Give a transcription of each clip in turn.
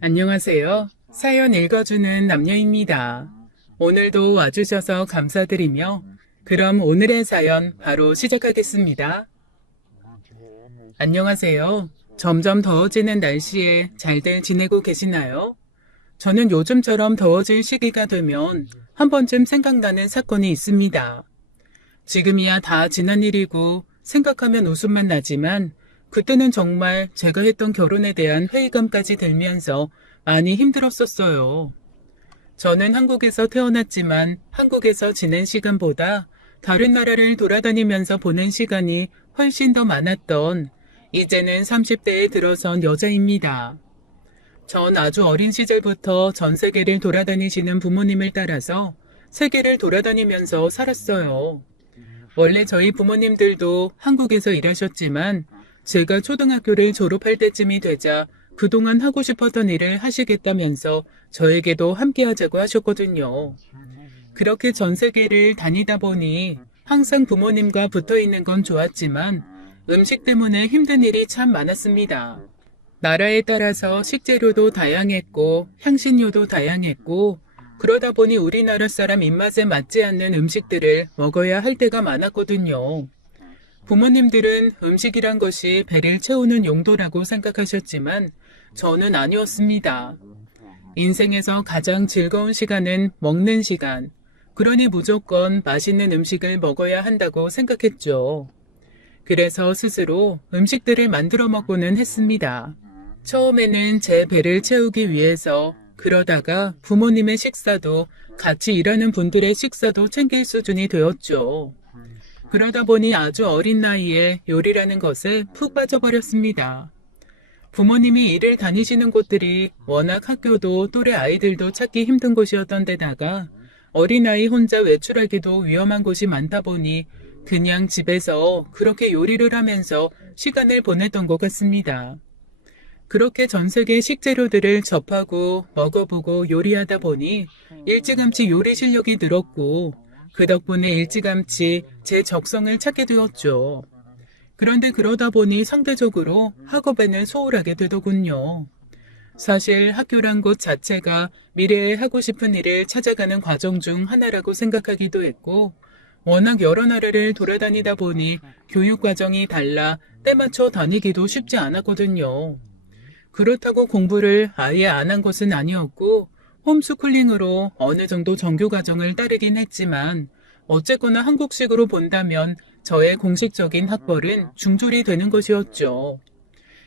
안녕하세요. 사연 읽어주는 남녀입니다. 오늘도 와주셔서 감사드리며 그럼 오늘의 사연 바로 시작하겠습니다. 안녕하세요. 점점 더워지는 날씨에 잘들 지내고 계시나요? 저는 요즘처럼 더워질 시기가 되면 한 번쯤 생각나는 사건이 있습니다. 지금이야 다 지난 일이고 생각하면 웃음만 나지만 그때는 정말 제가 했던 결혼에 대한 회의감까지 들면서 많이 힘들었었어요. 저는 한국에서 태어났지만 한국에서 지낸 시간보다 다른 나라를 돌아다니면서 보낸 시간이 훨씬 더 많았던 이제는 30대에 들어선 여자입니다. 전 아주 어린 시절부터 전 세계를 돌아다니시는 부모님을 따라서 세계를 돌아다니면서 살았어요. 원래 저희 부모님들도 한국에서 일하셨지만 제가 초등학교를 졸업할 때쯤이 되자 그동안 하고 싶었던 일을 하시겠다면서 저에게도 함께 하자고 하셨거든요. 그렇게 전 세계를 다니다 보니 항상 부모님과 붙어 있는 건 좋았지만 음식 때문에 힘든 일이 참 많았습니다. 나라에 따라서 식재료도 다양했고 향신료도 다양했고 그러다 보니 우리나라 사람 입맛에 맞지 않는 음식들을 먹어야 할 때가 많았거든요. 부모님들은 음식이란 것이 배를 채우는 용도라고 생각하셨지만 저는 아니었습니다. 인생에서 가장 즐거운 시간은 먹는 시간. 그러니 무조건 맛있는 음식을 먹어야 한다고 생각했죠. 그래서 스스로 음식들을 만들어 먹고는 했습니다. 처음에는 제 배를 채우기 위해서 그러다가 부모님의 식사도 같이 일하는 분들의 식사도 챙길 수준이 되었죠. 그러다 보니 아주 어린 나이에 요리라는 것에 푹 빠져버렸습니다. 부모님이 일을 다니시는 곳들이 워낙 학교도 또래 아이들도 찾기 힘든 곳이었던 데다가 어린아이 혼자 외출하기도 위험한 곳이 많다 보니 그냥 집에서 그렇게 요리를 하면서 시간을 보냈던 것 같습니다. 그렇게 전 세계 식재료들을 접하고 먹어보고 요리하다 보니 일찌감치 요리 실력이 늘었고 그 덕분에 일찌감치 제 적성을 찾게 되었죠. 그런데 그러다 보니 상대적으로 학업에는 소홀하게 되더군요. 사실 학교란 곳 자체가 미래에 하고 싶은 일을 찾아가는 과정 중 하나라고 생각하기도 했고 워낙 여러 나라를 돌아다니다 보니 교육 과정이 달라 때맞춰 다니기도 쉽지 않았거든요. 그렇다고 공부를 아예 안 한 것은 아니었고 홈스쿨링으로 어느 정도 정규 과정을 따르긴 했지만 어쨌거나 한국식으로 본다면 저의 공식적인 학벌은 중졸이 되는 것이었죠.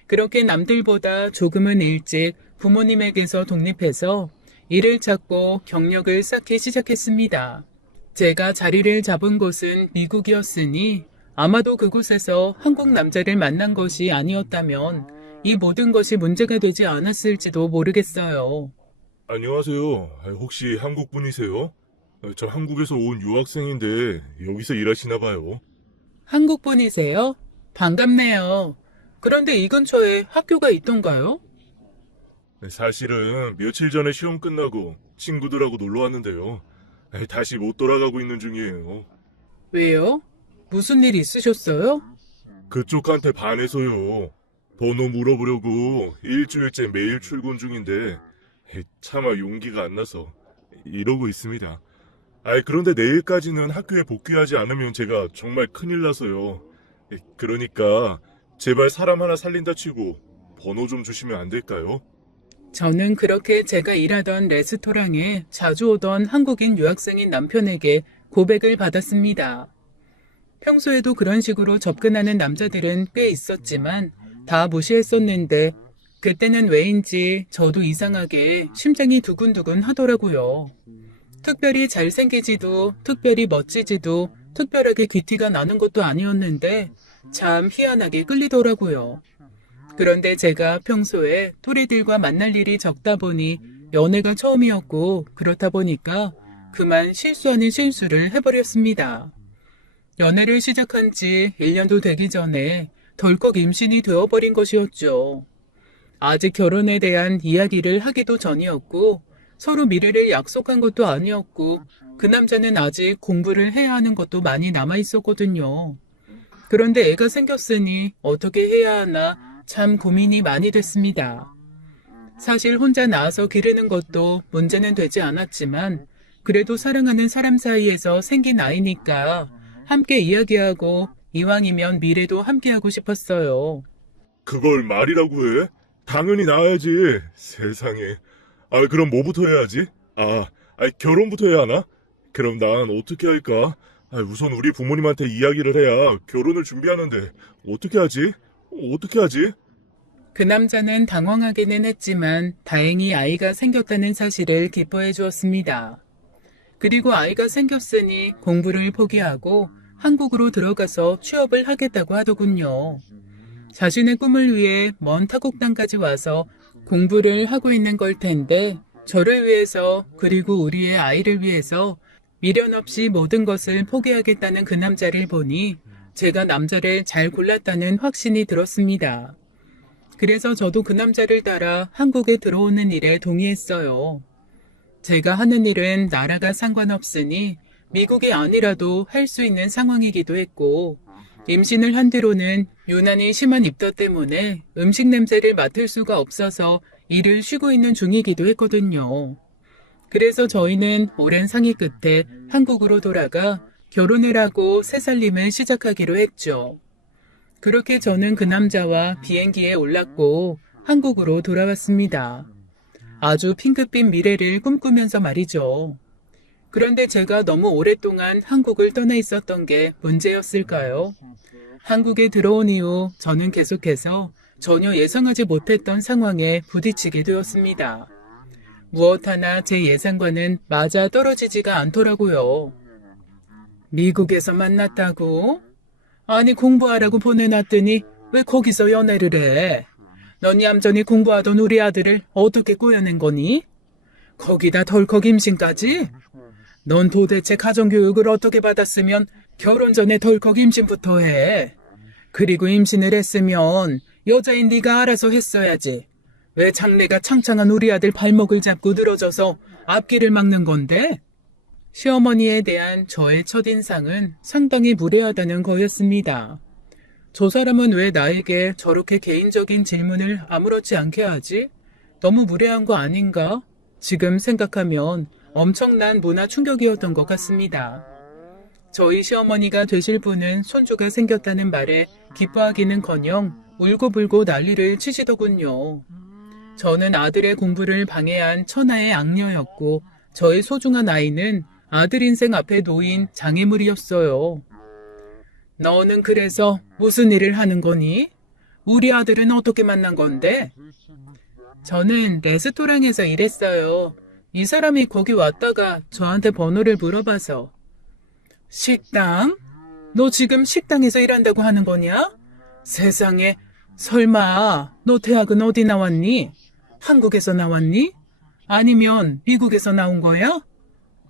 그렇게 남들보다 조금은 일찍 부모님에게서 독립해서 일을 찾고 경력을 쌓기 시작했습니다. 제가 자리를 잡은 곳은 미국이었으니 아마도 그곳에서 한국 남자를 만난 것이 아니었다면 이 모든 것이 문제가 되지 않았을지도 모르겠어요. 안녕하세요. 혹시 한국 분이세요? 저 한국에서 온 유학생인데 여기서 일하시나 봐요. 한국 분이세요? 반갑네요. 그런데 이 근처에 학교가 있던가요? 사실은 며칠 전에 시험 끝나고 친구들하고 놀러 왔는데요. 다시 못 돌아가고 있는 중이에요. 왜요? 무슨 일 있으셨어요? 그쪽한테 반해서요. 번호 물어보려고 일주일째 매일 출근 중인데 차마 용기가 안 나서 이러고 있습니다. 그런데 내일까지는 학교에 복귀하지 않으면 제가 정말 큰일 나서요. 그러니까 제발 사람 하나 살린다 치고 번호 좀 주시면 안 될까요? 저는 그렇게 제가 일하던 레스토랑에 자주 오던 한국인 유학생인 남편에게 고백을 받았습니다. 평소에도 그런 식으로 접근하는 남자들은 꽤 있었지만 다 무시했었는데 그때는 왜인지 저도 이상하게 심장이 두근두근 하더라고요. 특별히 잘생기지도 특별히 멋지지도 특별하게 귀티가 나는 것도 아니었는데 참 희한하게 끌리더라고요. 그런데 제가 평소에 또래들과 만날 일이 적다 보니 연애가 처음이었고 그렇다 보니까 그만 실수 아닌 실수를 해버렸습니다. 연애를 시작한 지 1년도 되기 전에 덜컥 임신이 되어버린 것이었죠. 아직 결혼에 대한 이야기를 하기도 전이었고 서로 미래를 약속한 것도 아니었고 그 남자는 아직 공부를 해야 하는 것도 많이 남아 있었거든요. 그런데 애가 생겼으니 어떻게 해야 하나 참 고민이 많이 됐습니다. 사실 혼자 낳아서 기르는 것도 문제는 되지 않았지만 그래도 사랑하는 사람 사이에서 생긴 아이니까 함께 이야기하고 이왕이면 미래도 함께하고 싶었어요. 그걸 말이라고 해? 당연히 나아야지. 세상에. 그럼 뭐부터 해야지? 결혼부터 해야 하나? 그럼 난 어떻게 할까? 우선 우리 부모님한테 이야기를 해야 결혼을 준비하는데 어떻게 하지? 어떻게 하지? 그 남자는 당황하기는 했지만 다행히 아이가 생겼다는 사실을 기뻐해 주었습니다. 그리고 아이가 생겼으니 공부를 포기하고 한국으로 들어가서 취업을 하겠다고 하더군요. 자신의 꿈을 위해 먼 타국 땅까지 와서 공부를 하고 있는 걸 텐데 저를 위해서 그리고 우리의 아이를 위해서 미련 없이 모든 것을 포기하겠다는 그 남자를 보니 제가 남자를 잘 골랐다는 확신이 들었습니다. 그래서 저도 그 남자를 따라 한국에 들어오는 일에 동의했어요. 제가 하는 일은 나라가 상관없으니 미국이 아니라도 할 수 있는 상황이기도 했고 임신을 한 뒤로는 유난히 심한 입덧 때문에 음식 냄새를 맡을 수가 없어서 일을 쉬고 있는 중이기도 했거든요. 그래서 저희는 오랜 상의 끝에 한국으로 돌아가 결혼을 하고 새 살림을 시작하기로 했죠. 그렇게 저는 그 남자와 비행기에 올랐고 한국으로 돌아왔습니다. 아주 핑크빛 미래를 꿈꾸면서 말이죠. 그런데 제가 너무 오랫동안 한국을 떠나 있었던 게 문제였을까요? 한국에 들어온 이후 저는 계속해서 전혀 예상하지 못했던 상황에 부딪히게 되었습니다. 무엇 하나 제 예상과는 맞아 떨어지지가 않더라고요. 미국에서 만났다고? 아니 공부하라고 보내놨더니 왜 거기서 연애를 해? 넌 얌전히 공부하던 우리 아들을 어떻게 꼬여낸 거니? 거기다 덜컥 임신까지? 넌 도대체 가정교육을 어떻게 받았으면 결혼 전에 덜컥 임신부터 해? 그리고 임신을 했으면 여자인 네가 알아서 했어야지. 왜 장래가 창창한 우리 아들 발목을 잡고 늘어져서 앞길을 막는 건데? 시어머니에 대한 저의 첫인상은 상당히 무례하다는 거였습니다. 저 사람은 왜 나에게 저렇게 개인적인 질문을 아무렇지 않게 하지? 너무 무례한 거 아닌가? 지금 생각하면 엄청난 문화 충격이었던 것 같습니다. 저희 시어머니가 되실 분은 손주가 생겼다는 말에 기뻐하기는커녕 울고불고 난리를 치시더군요. 저는 아들의 공부를 방해한 천하의 악녀였고 저의 소중한 아이는 아들 인생 앞에 놓인 장애물이었어요. 너는 그래서 무슨 일을 하는 거니? 우리 아들은 어떻게 만난 건데? 저는 레스토랑에서 일했어요. 이 사람이 거기 왔다가 저한테 번호를 물어봐서. 식당? 너 지금 식당에서 일한다고 하는 거냐? 세상에, 설마 너 대학은 어디 나왔니? 한국에서 나왔니? 아니면 미국에서 나온 거야?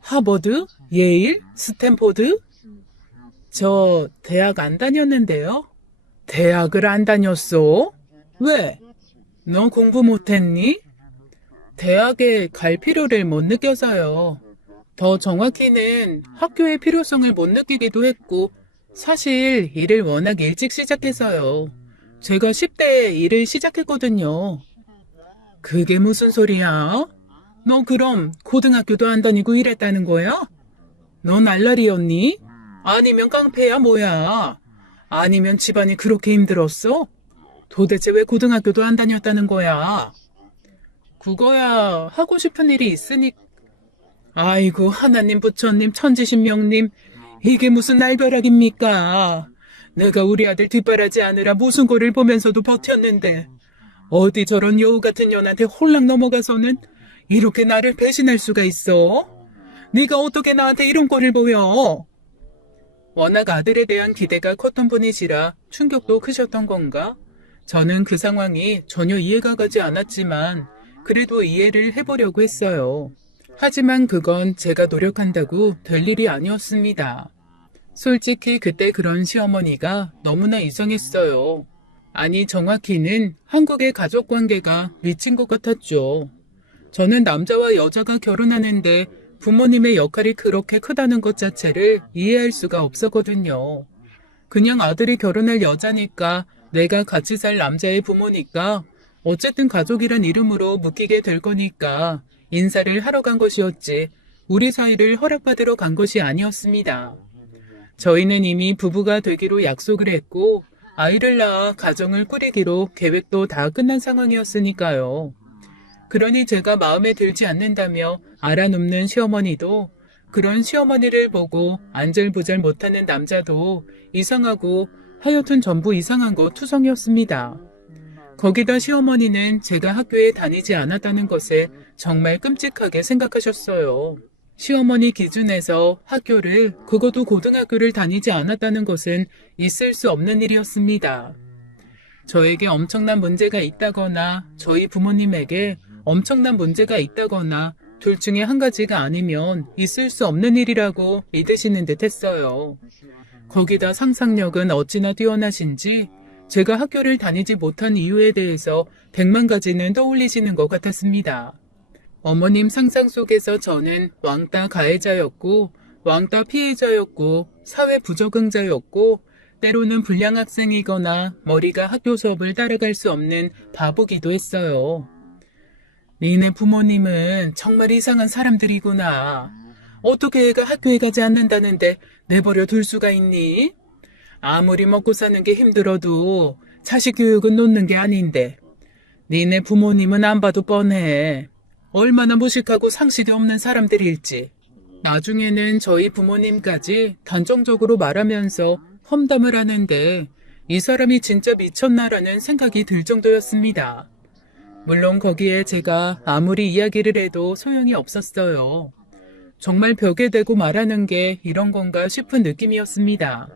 하버드? 예일? 스탠포드? 저 대학 안 다녔는데요. 대학을 안 다녔어? 왜? 너 공부 못했니? 대학에 갈 필요를 못 느껴서요. 더 정확히는 학교의 필요성을 못 느끼기도 했고 사실 일을 워낙 일찍 시작해서요. 제가 10대에 일을 시작했거든요. 그게 무슨 소리야? 너 그럼 고등학교도 안 다니고 일했다는 거야? 넌 알라리였니? 아니면 깡패야 뭐야? 아니면 집안이 그렇게 힘들었어? 도대체 왜 고등학교도 안 다녔다는 거야? 그거야 하고 싶은 일이 있으니. 아이고 하나님 부처님 천지신명님 이게 무슨 날벼락입니까? 내가 우리 아들 뒷바라지 하느라 무슨 꼴을 보면서도 버텼는데 어디 저런 여우 같은 년한테 홀랑 넘어가서는 이렇게 나를 배신할 수가 있어? 네가 어떻게 나한테 이런 꼴을 보여? 워낙 아들에 대한 기대가 컸던 분이시라 충격도 크셨던 건가? 저는 그 상황이 전혀 이해가 가지 않았지만 그래도 이해를 해보려고 했어요. 하지만 그건 제가 노력한다고 될 일이 아니었습니다. 솔직히 그때 그런 시어머니가 너무나 이상했어요. 아니 정확히는 한국의 가족관계가 미친 것 같았죠. 저는 남자와 여자가 결혼하는데 부모님의 역할이 그렇게 크다는 것 자체를 이해할 수가 없었거든요. 그냥 아들이 결혼할 여자니까 내가 같이 살 남자의 부모니까 어쨌든 가족이란 이름으로 묶이게 될 거니까 인사를 하러 간 것이었지 우리 사이를 허락받으러 간 것이 아니었습니다. 저희는 이미 부부가 되기로 약속을 했고 아이를 낳아 가정을 꾸리기로 계획도 다 끝난 상황이었으니까요. 그러니 제가 마음에 들지 않는다며 알아눕는 시어머니도 그런 시어머니를 보고 안절부절 못하는 남자도 이상하고 하여튼 전부 이상한 거 투성이었습니다. 거기다 시어머니는 제가 학교에 다니지 않았다는 것에 정말 끔찍하게 생각하셨어요. 시어머니 기준에서 학교를, 그것도 고등학교를 다니지 않았다는 것은 있을 수 없는 일이었습니다. 저에게 엄청난 문제가 있다거나 저희 부모님에게 엄청난 문제가 있다거나 둘 중에 한 가지가 아니면 있을 수 없는 일이라고 믿으시는 듯 했어요. 거기다 상상력은 어찌나 뛰어나신지 제가 학교를 다니지 못한 이유에 대해서 100만 가지는 떠올리시는 것 같았습니다. 어머님 상상 속에서 저는 왕따 가해자였고 왕따 피해자였고 사회 부적응자였고 때로는 불량 학생이거나 머리가 학교 수업을 따라갈 수 없는 바보기도 했어요. 니네 부모님은 정말 이상한 사람들이구나. 어떻게 애가 학교에 가지 않는다는데 내버려 둘 수가 있니? 아무리 먹고 사는 게 힘들어도 자식 교육은 놓는 게 아닌데. 니네 부모님은 안 봐도 뻔해. 얼마나 무식하고 상식이 없는 사람들일지. 나중에는 저희 부모님까지 단정적으로 말하면서 험담을 하는데 이 사람이 진짜 미쳤나라는 생각이 들 정도였습니다. 물론 거기에 제가 아무리 이야기를 해도 소용이 없었어요. 정말 벽에 대고 말하는 게 이런 건가 싶은 느낌이었습니다.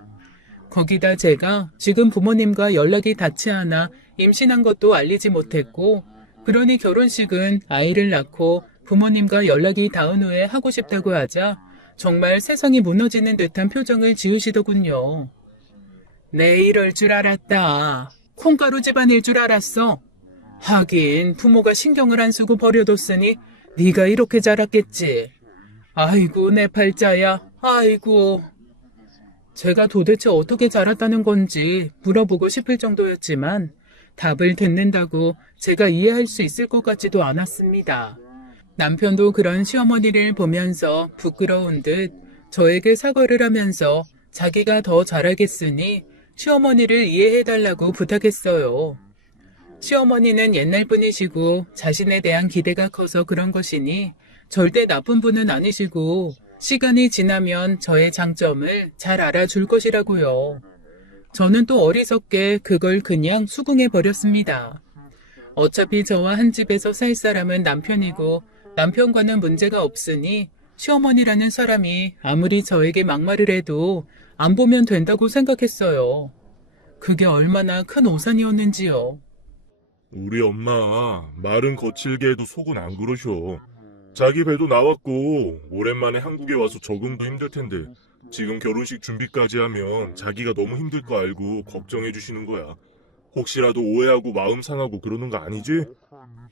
거기다 제가 지금 부모님과 연락이 닿지 않아 임신한 것도 알리지 못했고 그러니 결혼식은 아이를 낳고 부모님과 연락이 닿은 후에 하고 싶다고 하자 정말 세상이 무너지는 듯한 표정을 지으시더군요. 내 이럴 줄 알았다. 콩가루 집안일 줄 알았어. 하긴 부모가 신경을 안 쓰고 버려뒀으니 네가 이렇게 자랐겠지. 아이고 내 팔자야. 아이고. 제가 도대체 어떻게 자랐다는 건지 물어보고 싶을 정도였지만 답을 듣는다고 제가 이해할 수 있을 것 같지도 않았습니다. 남편도 그런 시어머니를 보면서 부끄러운 듯 저에게 사과를 하면서 자기가 더 잘하겠으니 시어머니를 이해해달라고 부탁했어요. 시어머니는 옛날 분이시고 자신에 대한 기대가 커서 그런 것이니 절대 나쁜 분은 아니시고 시간이 지나면 저의 장점을 잘 알아줄 것이라고요. 저는 또 어리석게 그걸 그냥 수긍해버렸습니다. 어차피 저와 한 집에서 살 사람은 남편이고 남편과는 문제가 없으니 시어머니라는 사람이 아무리 저에게 막말을 해도 안 보면 된다고 생각했어요. 그게 얼마나 큰 오산이었는지요. 우리 엄마 말은 거칠게 해도 속은 안 그러셔. 자기 배도 나왔고 오랜만에 한국에 와서 적응도 힘들 텐데 지금 결혼식 준비까지 하면 자기가 너무 힘들 거 알고 걱정해 주시는 거야. 혹시라도 오해하고 마음 상하고 그러는 거 아니지?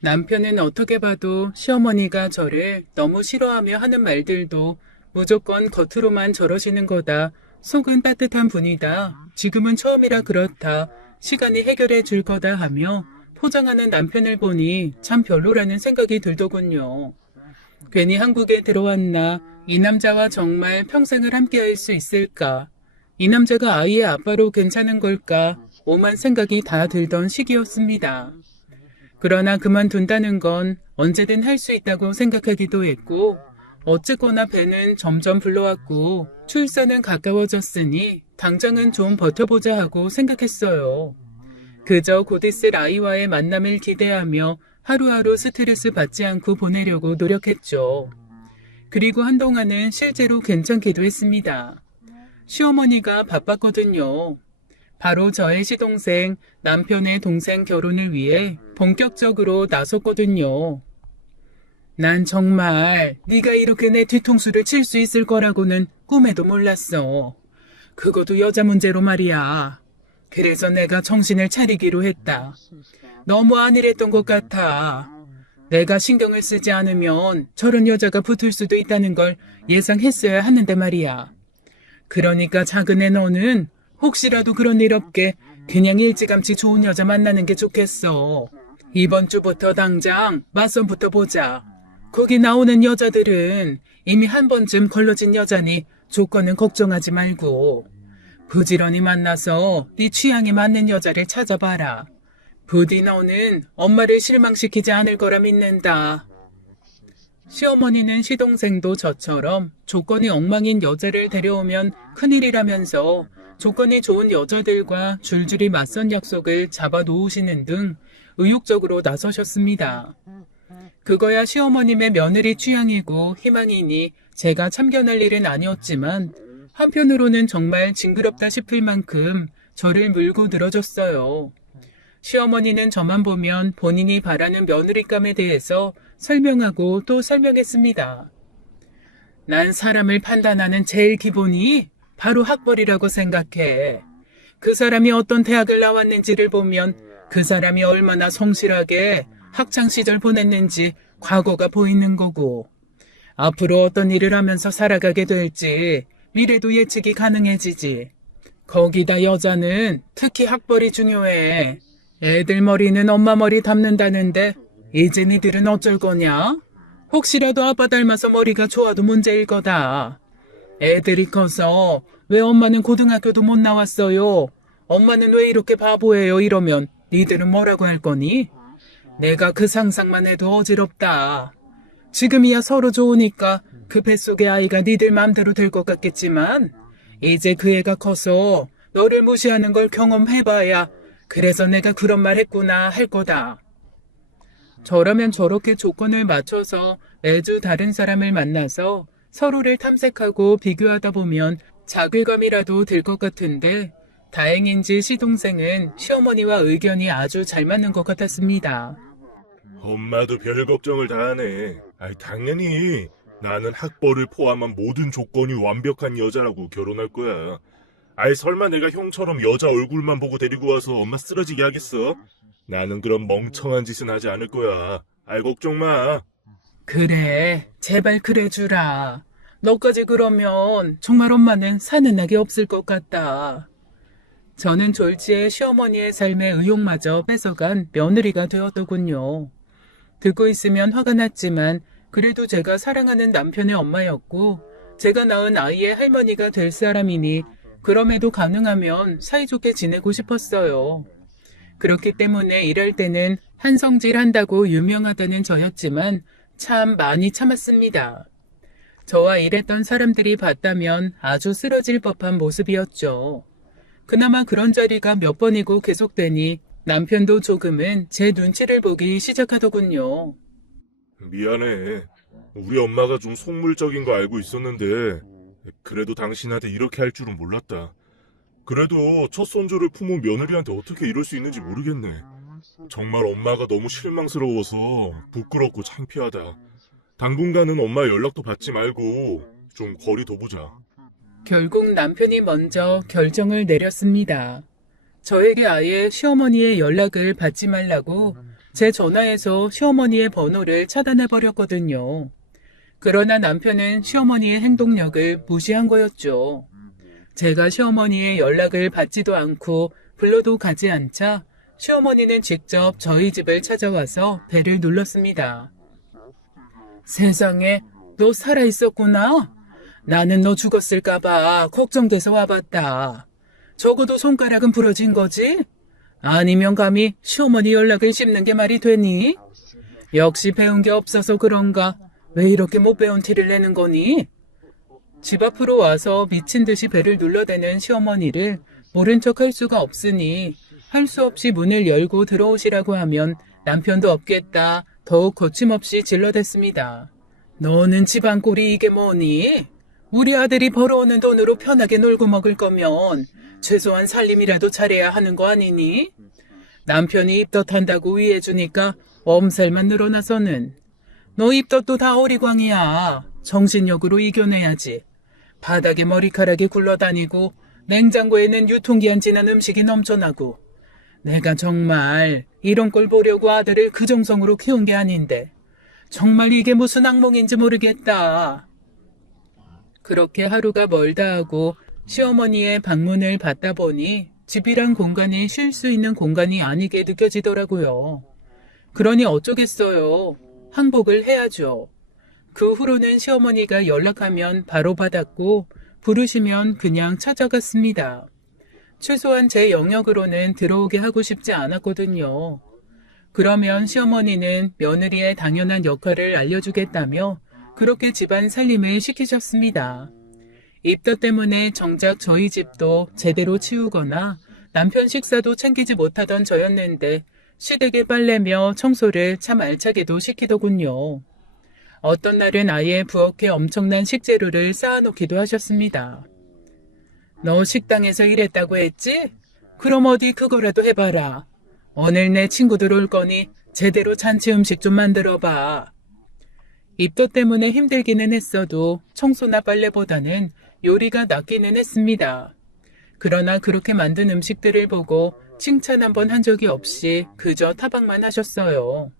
남편은 어떻게 봐도 시어머니가 저를 너무 싫어하며 하는 말들도 무조건 겉으로만 저러시는 거다. 속은 따뜻한 분이다. 지금은 처음이라 그렇다. 시간이 해결해 줄 거다 하며 포장하는 남편을 보니 참 별로라는 생각이 들더군요. 괜히 한국에 들어왔나? 이 남자와 정말 평생을 함께할 수 있을까? 이 남자가 아이의 아빠로 괜찮은 걸까? 오만 생각이 다 들던 시기였습니다. 그러나 그만둔다는 건 언제든 할 수 있다고 생각하기도 했고 어쨌거나 배는 점점 불러왔고 출산은 가까워졌으니 당장은 좀 버텨보자 하고 생각했어요. 그저 곧 있을 아이와의 만남을 기대하며 하루하루 스트레스 받지 않고 보내려고 노력했죠. 그리고 한동안은 실제로 괜찮기도 했습니다. 시어머니가 바빴거든요. 바로 저의 시동생, 남편의 동생 결혼을 위해 본격적으로 나섰거든요. 난 정말 네가 이렇게 내 뒤통수를 칠 수 있을 거라고는 꿈에도 몰랐어. 그것도 여자 문제로 말이야. 그래서 내가 정신을 차리기로 했다. 너무 안일했던 것 같아. 내가 신경을 쓰지 않으면 저런 여자가 붙을 수도 있다는 걸 예상했어야 하는데 말이야. 그러니까 작은 애 너는 혹시라도 그런 일 없게 그냥 일찌감치 좋은 여자 만나는 게 좋겠어. 이번 주부터 당장 맞선부터 보자. 거기 나오는 여자들은 이미 한 번쯤 걸러진 여자니 조건은 걱정하지 말고 부지런히 만나서 네 취향에 맞는 여자를 찾아봐라. 부디 너는 엄마를 실망시키지 않을 거라 믿는다. 시어머니는 시동생도 저처럼 조건이 엉망인 여자를 데려오면 큰일이라면서 조건이 좋은 여자들과 줄줄이 맞선 약속을 잡아놓으시는 등 의욕적으로 나서셨습니다. 그거야 시어머님의 며느리 취향이고 희망이니 제가 참견할 일은 아니었지만 한편으로는 정말 징그럽다 싶을 만큼 저를 물고 늘어졌어요. 시어머니는 저만 보면 본인이 바라는 며느리감에 대해서 설명하고 또 설명했습니다. 난 사람을 판단하는 제일 기본이 바로 학벌이라고 생각해. 그 사람이 어떤 대학을 나왔는지를 보면 그 사람이 얼마나 성실하게 학창시절 보냈는지 과거가 보이는 거고, 앞으로 어떤 일을 하면서 살아가게 될지 미래도 예측이 가능해지지. 거기다 여자는 특히 학벌이 중요해. 애들 머리는 엄마 머리 닮는다는데 이제 니들은 어쩔 거냐? 혹시라도 아빠 닮아서 머리가 좋아도 문제일 거다. 애들이 커서 왜 엄마는 고등학교도 못 나왔어요? 엄마는 왜 이렇게 바보예요? 이러면 니들은 뭐라고 할 거니? 내가 그 상상만 해도 어지럽다. 지금이야 서로 좋으니까 그 뱃속의 아이가 니들 맘대로 될 것 같겠지만 이제 그 애가 커서 너를 무시하는 걸 경험해봐야 그래서 내가 그런 말 했구나 할 거다. 저라면 저렇게 조건을 맞춰서 매주 다른 사람을 만나서 서로를 탐색하고 비교하다 보면 자괴감이라도 들 것 같은데 다행인지 시동생은 시어머니와 의견이 아주 잘 맞는 것 같았습니다. 엄마도 별 걱정을 다 하네. 당연히 나는 학벌을 포함한 모든 조건이 완벽한 여자라고 결혼할 거야. 설마 내가 형처럼 여자 얼굴만 보고 데리고 와서 엄마 쓰러지게 하겠어? 나는 그런 멍청한 짓은 하지 않을 거야. 걱정 마. 그래, 제발 그래주라. 너까지 그러면 정말 엄마는 사는 낙이 없을 것 같다. 저는 졸지에 시어머니의 삶의 의욕마저 뺏어간 며느리가 되었더군요. 듣고 있으면 화가 났지만 그래도 제가 사랑하는 남편의 엄마였고 제가 낳은 아이의 할머니가 될 사람이니 그럼에도 가능하면 사이좋게 지내고 싶었어요. 그렇기 때문에 일할 때는 한성질 한다고 유명하다는 저였지만 참 많이 참았습니다. 저와 일했던 사람들이 봤다면 아주 쓰러질 법한 모습이었죠. 그나마 그런 자리가 몇 번이고 계속되니 남편도 조금은 제 눈치를 보기 시작하더군요. 미안해. 우리 엄마가 좀 속물적인 거 알고 있었는데 그래도 당신한테 이렇게 할 줄은 몰랐다. 그래도 첫 손주를 품은 며느리한테 어떻게 이럴 수 있는지 모르겠네. 정말 엄마가 너무 실망스러워서 부끄럽고 창피하다. 당분간은 엄마 연락도 받지 말고 좀 거리 둬보자. 결국 남편이 먼저 결정을 내렸습니다. 저에게 아예 시어머니의 연락을 받지 말라고 제 전화에서 시어머니의 번호를 차단해버렸거든요. 그러나 남편은 시어머니의 행동력을 무시한 거였죠. 제가 시어머니의 연락을 받지도 않고 불러도 가지 않자 시어머니는 직접 저희 집을 찾아와서 배를 눌렀습니다. 세상에, 너 살아있었구나? 나는 너 죽었을까봐 걱정돼서 와봤다. 적어도 손가락은 부러진 거지? 아니면 감히 시어머니 연락을 씹는 게 말이 되니? 역시 배운 게 없어서 그런가? 왜 이렇게 못 배운 티를 내는 거니? 집 앞으로 와서 미친 듯이 배를 눌러대는 시어머니를 모른 척 할 수가 없으니 할 수 없이 문을 열고 들어오시라고 하면 남편도 없겠다 더욱 거침없이 질러댔습니다. 너는 집안 꼴이 이게 뭐니? 우리 아들이 벌어오는 돈으로 편하게 놀고 먹을 거면 최소한 살림이라도 잘해야 하는 거 아니니? 남편이 입덧한다고 위해주니까 엄살만 늘어나서는. 너 입덧도 다 어리광이야. 정신력으로 이겨내야지. 바닥에 머리카락이 굴러다니고 냉장고에는 유통기한 지난 음식이 넘쳐나고 내가 정말 이런 걸 보려고 아들을 그 정성으로 키운 게 아닌데 정말 이게 무슨 악몽인지 모르겠다. 그렇게 하루가 멀다 하고 시어머니의 방문을 받다 보니 집이란 공간이 쉴 수 있는 공간이 아니게 느껴지더라고요. 그러니 어쩌겠어요. 항복을 해야죠. 그 후로는 시어머니가 연락하면 바로 받았고 부르시면 그냥 찾아갔습니다. 최소한 제 영역으로는 들어오게 하고 싶지 않았거든요. 그러면 시어머니는 며느리의 당연한 역할을 알려주겠다며 그렇게 집안 살림을 시키셨습니다. 입덧 때문에 정작 저희 집도 제대로 치우거나 남편 식사도 챙기지 못하던 저였는데 시댁에 빨래며 청소를 참 알차게도 시키더군요. 어떤 날은 아예 부엌에 엄청난 식재료를 쌓아놓기도 하셨습니다. 너 식당에서 일했다고 했지? 그럼 어디 그거라도 해봐라. 오늘 내 친구들 올 거니 제대로 잔치 음식 좀 만들어봐. 입덧 때문에 힘들기는 했어도 청소나 빨래보다는 요리가 낫기는 했습니다. 그러나 그렇게 만든 음식들을 보고 칭찬 한번 한 적이 없이 그저 타박만 하셨어요.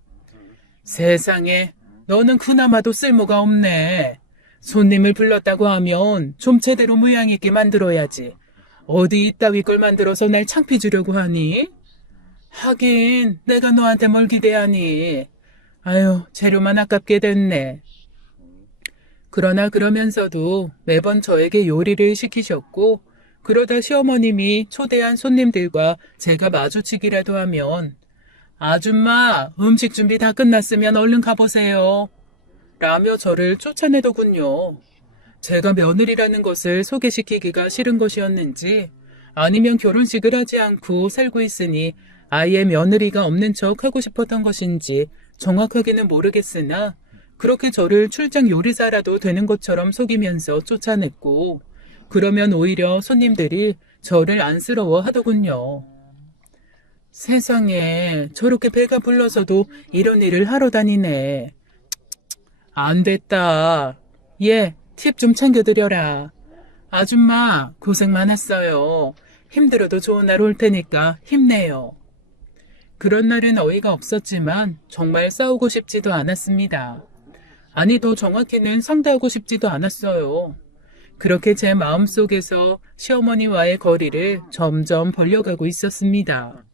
세상에, 너는 그나마도 쓸모가 없네. 손님을 불렀다고 하면 좀 제대로 모양 있게 만들어야지. 어디 이따위 걸 만들어서 날 창피 주려고 하니? 하긴 내가 너한테 뭘 기대하니. 아유, 재료만 아깝게 됐네. 그러나 그러면서도 매번 저에게 요리를 시키셨고 그러다 시어머님이 초대한 손님들과 제가 마주치기라도 하면 아줌마, 음식 준비 다 끝났으면 얼른 가보세요. 라며 저를 쫓아내더군요. 제가 며느리라는 것을 소개시키기가 싫은 것이었는지 아니면 결혼식을 하지 않고 살고 있으니 아예 며느리가 없는 척 하고 싶었던 것인지 정확하게는 모르겠으나 그렇게 저를 출장 요리사라도 되는 것처럼 속이면서 쫓아냈고 그러면 오히려 손님들이 저를 안쓰러워 하더군요. 세상에 저렇게 배가 불러서도 이런 일을 하러 다니네. 안 됐다. 예, 팁 좀 챙겨드려라. 아줌마 고생 많았어요. 힘들어도 좋은 날 올 테니까 힘내요. 그런 날은 어이가 없었지만 정말 싸우고 싶지도 않았습니다. 아니 더 정확히는 상대하고 싶지도 않았어요. 그렇게 제 마음속에서 시어머니와의 거리를 점점 벌려가고 있었습니다.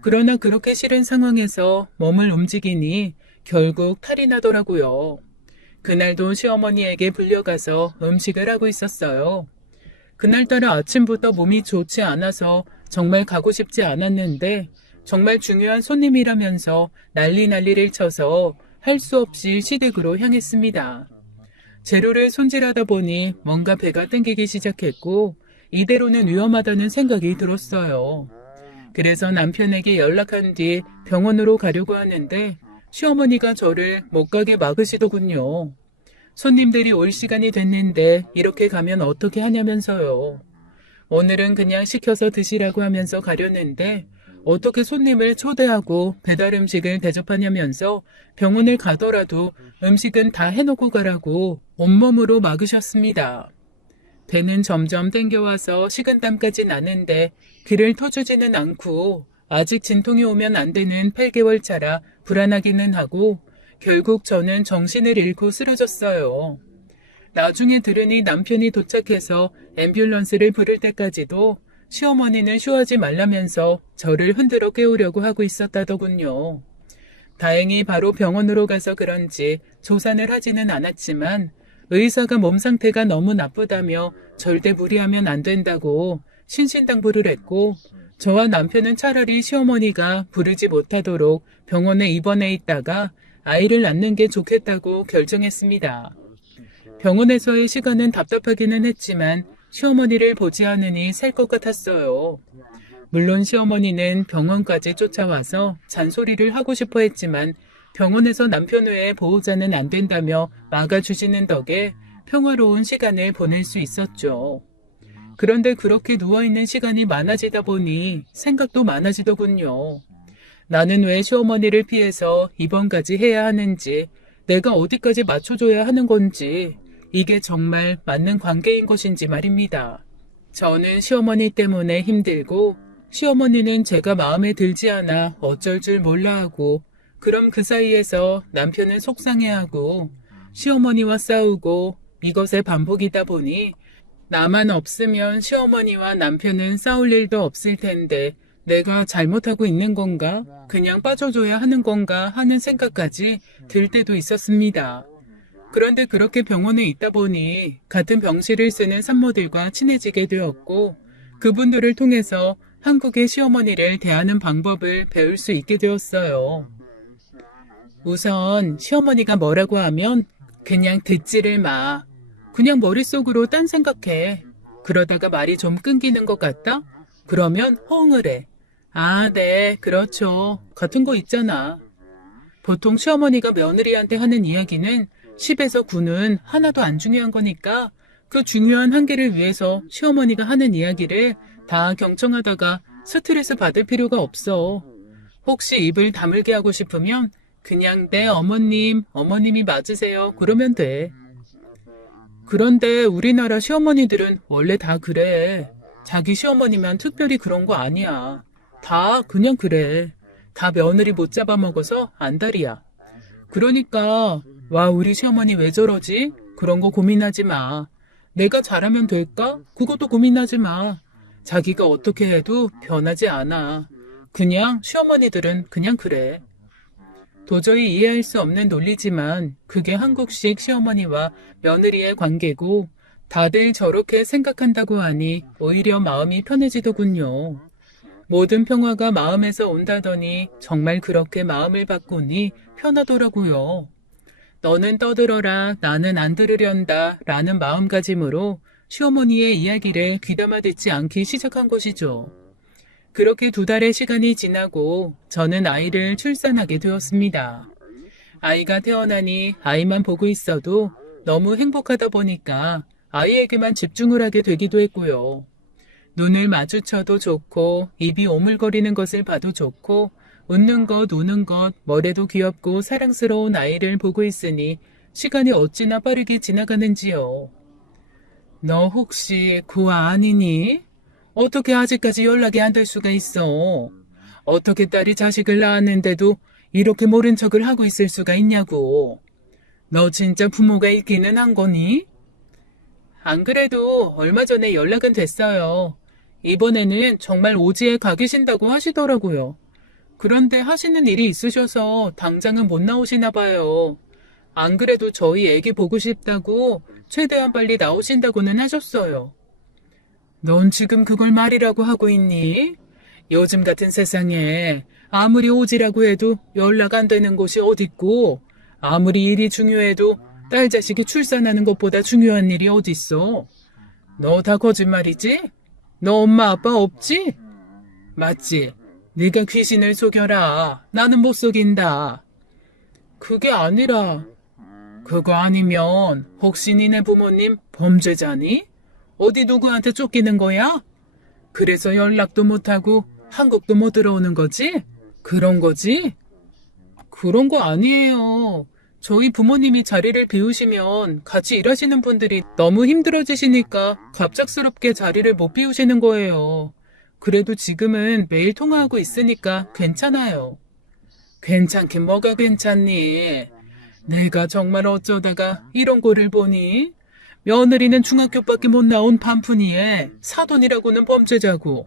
그러나 그렇게 싫은 상황에서 몸을 움직이니 결국 탈이 나더라고요. 그날도 시어머니에게 불려가서 음식을 하고 있었어요. 그날따라 아침부터 몸이 좋지 않아서 정말 가고 싶지 않았는데 정말 중요한 손님이라면서 난리를 쳐서 할 수 없이 시댁으로 향했습니다. 재료를 손질하다 보니 뭔가 배가 땡기기 시작했고 이대로는 위험하다는 생각이 들었어요. 그래서 남편에게 연락한 뒤 병원으로 가려고 하는데 시어머니가 저를 못 가게 막으시더군요. 손님들이 올 시간이 됐는데 이렇게 가면 어떻게 하냐면서요. 오늘은 그냥 시켜서 드시라고 하면서 가려는데 어떻게 손님을 초대하고 배달 음식을 대접하냐면서 병원을 가더라도 음식은 다 해놓고 가라고 온몸으로 막으셨습니다. 배는 점점 땡겨와서 식은땀까지 나는데 귀를 터주지는 않고 아직 진통이 오면 안 되는 8개월 차라 불안하기는 하고 결국 저는 정신을 잃고 쓰러졌어요. 나중에 들으니 남편이 도착해서 앰뷸런스를 부를 때까지도 시어머니는 쉬어하지 말라면서 저를 흔들어 깨우려고 하고 있었다더군요. 다행히 바로 병원으로 가서 그런지 조산을 하지는 않았지만 의사가 몸 상태가 너무 나쁘다며 절대 무리하면 안 된다고 신신당부를 했고 저와 남편은 차라리 시어머니가 부르지 못하도록 병원에 입원해 있다가 아이를 낳는 게 좋겠다고 결정했습니다. 병원에서의 시간은 답답하기는 했지만 시어머니를 보지 않으니 살 것 같았어요. 물론 시어머니는 병원까지 쫓아와서 잔소리를 하고 싶어 했지만 병원에서 남편 외에 보호자는 안 된다며 막아주시는 덕에 평화로운 시간을 보낼 수 있었죠. 그런데 그렇게 누워있는 시간이 많아지다 보니 생각도 많아지더군요. 나는 왜 시어머니를 피해서 입원까지 해야 하는지, 내가 어디까지 맞춰줘야 하는 건지, 이게 정말 맞는 관계인 것인지 말입니다. 저는 시어머니 때문에 힘들고 시어머니는 제가 마음에 들지 않아 어쩔 줄 몰라 하고 그럼 그 사이에서 남편은 속상해하고 시어머니와 싸우고 이것의 반복이다 보니 나만 없으면 시어머니와 남편은 싸울 일도 없을 텐데 내가 잘못하고 있는 건가? 그냥 빠져줘야 하는 건가? 하는 생각까지 들 때도 있었습니다. 그런데 그렇게 병원에 있다 보니 같은 병실을 쓰는 산모들과 친해지게 되었고 그분들을 통해서 한국의 시어머니를 대하는 방법을 배울 수 있게 되었어요. 우선 시어머니가 뭐라고 하면 그냥 듣지를 마. 그냥 머릿속으로 딴 생각해. 그러다가 말이 좀 끊기는 것 같다? 그러면 호응을 해. 아, 네, 그렇죠. 같은 거 있잖아. 보통 시어머니가 며느리한테 하는 이야기는 10에서 9는 하나도 안 중요한 거니까 그 중요한 한계를 위해서 시어머니가 하는 이야기를 다 경청하다가 스트레스 받을 필요가 없어. 혹시 입을 다물게 하고 싶으면 그냥 네 어머님, 어머님이 맞으세요. 그러면 돼. 그런데 우리나라 시어머니들은 원래 다 그래. 자기 시어머니만 특별히 그런 거 아니야. 다 그냥 그래. 다 며느리 못 잡아먹어서 안달이야. 그러니까 와 우리 시어머니 왜 저러지? 그런 거 고민하지 마. 내가 잘하면 될까? 그것도 고민하지 마. 자기가 어떻게 해도 변하지 않아. 그냥 시어머니들은 그냥 그래. 도저히 이해할 수 없는 논리지만 그게 한국식 시어머니와 며느리의 관계고 다들 저렇게 생각한다고 하니 오히려 마음이 편해지더군요. 모든 평화가 마음에서 온다더니 정말 그렇게 마음을 바꾸니 편하더라고요. 너는 떠들어라 나는 안 들으련다 라는 마음가짐으로 시어머니의 이야기를 귀담아 듣지 않기 시작한 것이죠. 그렇게 2달의 시간이 지나고 저는 아이를 출산하게 되었습니다. 아이가 태어나니 아이만 보고 있어도 너무 행복하다 보니까 아이에게만 집중을 하게 되기도 했고요. 눈을 마주쳐도 좋고 입이 오물거리는 것을 봐도 좋고 웃는 것 우는 것 뭐래도 귀엽고 사랑스러운 아이를 보고 있으니 시간이 어찌나 빠르게 지나가는지요. 너 혹시 고아 아니니? 어떻게 아직까지 연락이 안 될 수가 있어? 어떻게 딸이 자식을 낳았는데도 이렇게 모른 척을 하고 있을 수가 있냐고. 너 진짜 부모가 있기는 한 거니? 안 그래도 얼마 전에 연락은 됐어요. 이번에는 정말 오지에 가 계신다고 하시더라고요. 그런데 하시는 일이 있으셔서 당장은 못 나오시나 봐요. 안 그래도 저희 애기 보고 싶다고 최대한 빨리 나오신다고는 하셨어요. 넌 지금 그걸 말이라고 하고 있니? 요즘 같은 세상에 아무리 오지라고 해도 연락 안 되는 곳이 어딨고 아무리 일이 중요해도 딸 자식이 출산하는 것보다 중요한 일이 어딨어? 너 다 거짓말이지? 너 엄마 아빠 없지? 맞지? 네가 귀신을 속여라. 나는 못 속인다. 그게 아니라 그거 아니면 혹시 니네 부모님 범죄자니? 어디 누구한테 쫓기는 거야? 그래서 연락도 못하고 한국도 못 들어오는 거지? 그런 거지? 그런 거 아니에요. 저희 부모님이 자리를 비우시면 같이 일하시는 분들이 너무 힘들어지시니까 갑작스럽게 자리를 못 비우시는 거예요. 그래도 지금은 매일 통화하고 있으니까 괜찮아요. 괜찮긴 뭐가 괜찮니? 내가 정말 어쩌다가 이런 꼴을 보니? 며느리는 중학교밖에 못 나온 반푼이에 사돈이라고는 범죄자고.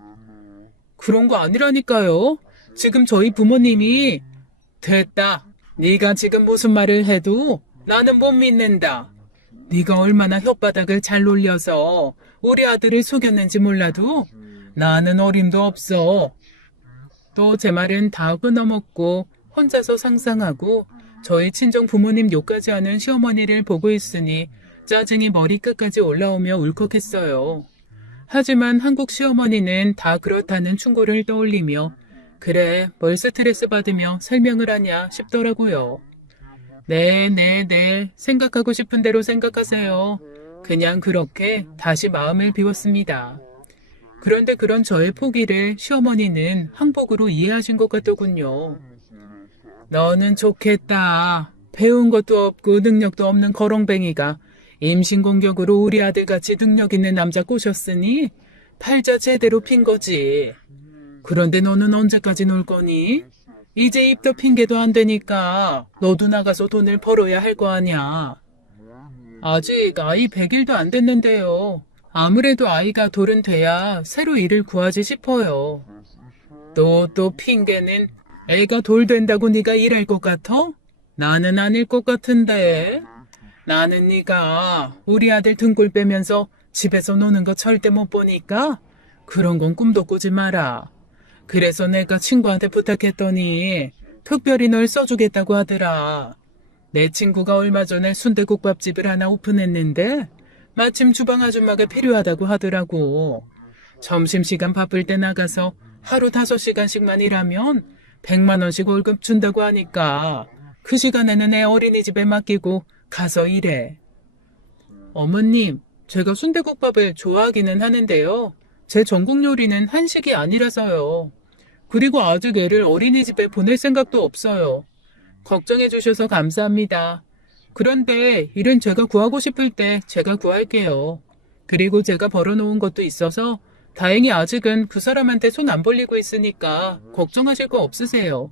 그런 거 아니라니까요. 지금 저희 부모님이 됐다. 네가 지금 무슨 말을 해도 나는 못 믿는다. 네가 얼마나 혓바닥을 잘 놀려서 우리 아들을 속였는지 몰라도 나는 어림도 없어. 또 제 말은 다 끊어먹고 혼자서 상상하고 저희 친정 부모님 욕까지 하는 시어머니를 보고 있으니 짜증이 머리끝까지 올라오며 울컥했어요. 하지만 한국 시어머니는 다 그렇다는 충고를 떠올리며 그래 뭘 스트레스 받으며 설명을 하냐 싶더라고요. 네, 생각하고 싶은 대로 생각하세요. 그냥 그렇게 다시 마음을 비웠습니다. 그런데 그런 저의 포기를 시어머니는 항복으로 이해하신 것 같더군요. 너는 좋겠다. 배운 것도 없고 능력도 없는 거렁뱅이가 임신공격으로 우리 아들같이 능력 있는 남자 꼬셨으니 팔자 제대로 핀 거지. 그런데 너는 언제까지 놀 거니? 이제 입도 핑계도 안 되니까 너도 나가서 돈을 벌어야 할 거 아니야. 아직 아이 100일도 안 됐는데요. 아무래도 아이가 돌은 돼야 새로 일을 구하지 싶어요. 또 핑계는 애가 돌 된다고 네가 일할 것 같아? 나는 아닐 것 같은데. 나는 네가 우리 아들 등골 빼면서 집에서 노는 거 절대 못 보니까 그런 건 꿈도 꾸지 마라. 그래서 내가 친구한테 부탁했더니 특별히 널 써주겠다고 하더라. 내 친구가 얼마 전에 순대국밥집을 하나 오픈했는데 마침 주방 아줌마가 필요하다고 하더라고. 점심시간 바쁠 때 나가서 하루 5시간씩만 일하면 100만 원씩 월급 준다고 하니까 그 시간에는 애 어린이집에 맡기고 가서 일해. 어머님, 제가 순대국밥을 좋아하기는 하는데요. 제 전국 요리는 한식이 아니라서요. 그리고 아직 애를 어린이집에 보낼 생각도 없어요. 걱정해 주셔서 감사합니다. 그런데 일은 제가 구하고 싶을 때 제가 구할게요. 그리고 제가 벌어놓은 것도 있어서 다행히 아직은 그 사람한테 손 안 벌리고 있으니까 걱정하실 거 없으세요.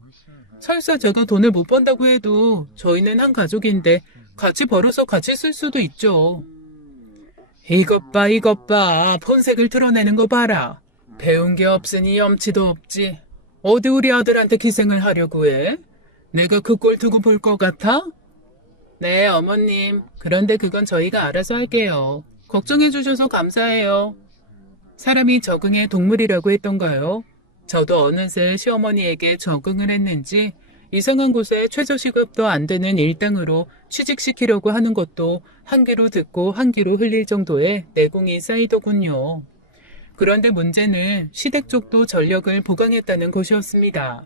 설사 제가 돈을 못 번다고 해도 저희는 한 가족인데 같이 벌어서 같이 쓸 수도 있죠. 이것 봐. 본색을 드러내는 거 봐라. 배운 게 없으니 염치도 없지. 어디 우리 아들한테 기생을 하려고 해? 내가 그 꼴 두고 볼 것 같아? 네, 어머님. 그런데 그건 저희가 알아서 할게요. 걱정해 주셔서 감사해요. 사람이 적응의 동물이라고 했던가요? 저도 어느새 시어머니에게 적응을 했는지 이상한 곳에 최저시급도 안 되는 일당으로 취직시키려고 하는 것도 한 귀로 듣고 한 귀로 흘릴 정도의 내공이 쌓이더군요. 그런데 문제는 시댁 쪽도 전력을 보강했다는 것이었습니다.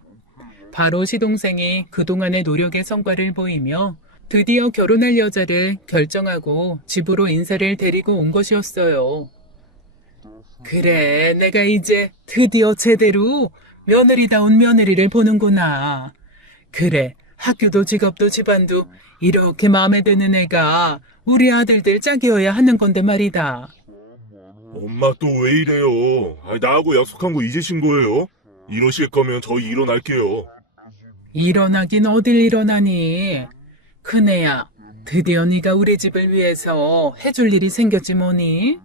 바로 시동생이 그동안의 노력의 성과를 보이며 드디어 결혼할 여자를 결정하고 집으로 인사를 데리고 온 것이었어요. 그래, 내가 이제 드디어 제대로 며느리다운 며느리를 보는구나. 그래, 학교도 직업도 집안도 이렇게 마음에 드는 애가 우리 아들들 짝이어야 하는 건데 말이다. 엄마 또 왜 이래요? 나하고 약속한 거 잊으신 거예요? 이러실 거면 저희 일어날게요. 일어나긴 어딜 일어나니. 큰애야, 드디어 네가 우리 집을 위해서 해줄 일이 생겼지 뭐니?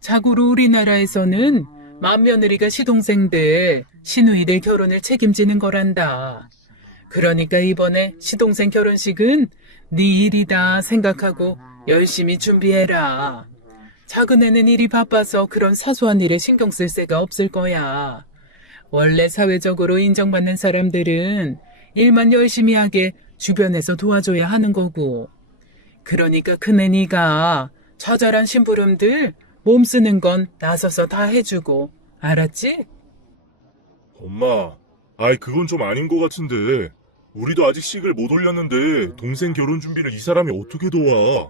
자고로 우리나라에서는 맏며느리가 시동생들, 시누이들 결혼을 책임지는 거란다. 그러니까 이번에 시동생 결혼식은 네 일이다 생각하고 열심히 준비해라. 작은 애는 일이 바빠서 그런 사소한 일에 신경 쓸 새가 없을 거야. 원래 사회적으로 인정받는 사람들은 일만 열심히 하게 주변에서 도와줘야 하는 거고. 그러니까 큰애 네가 처절한 심부름들 몸 쓰는 건 나서서 다 해주고. 알았지? 엄마, 그건 좀 아닌 것 같은데. 우리도 아직 식을 못 올렸는데 동생 결혼 준비를 이 사람이 어떻게 도와?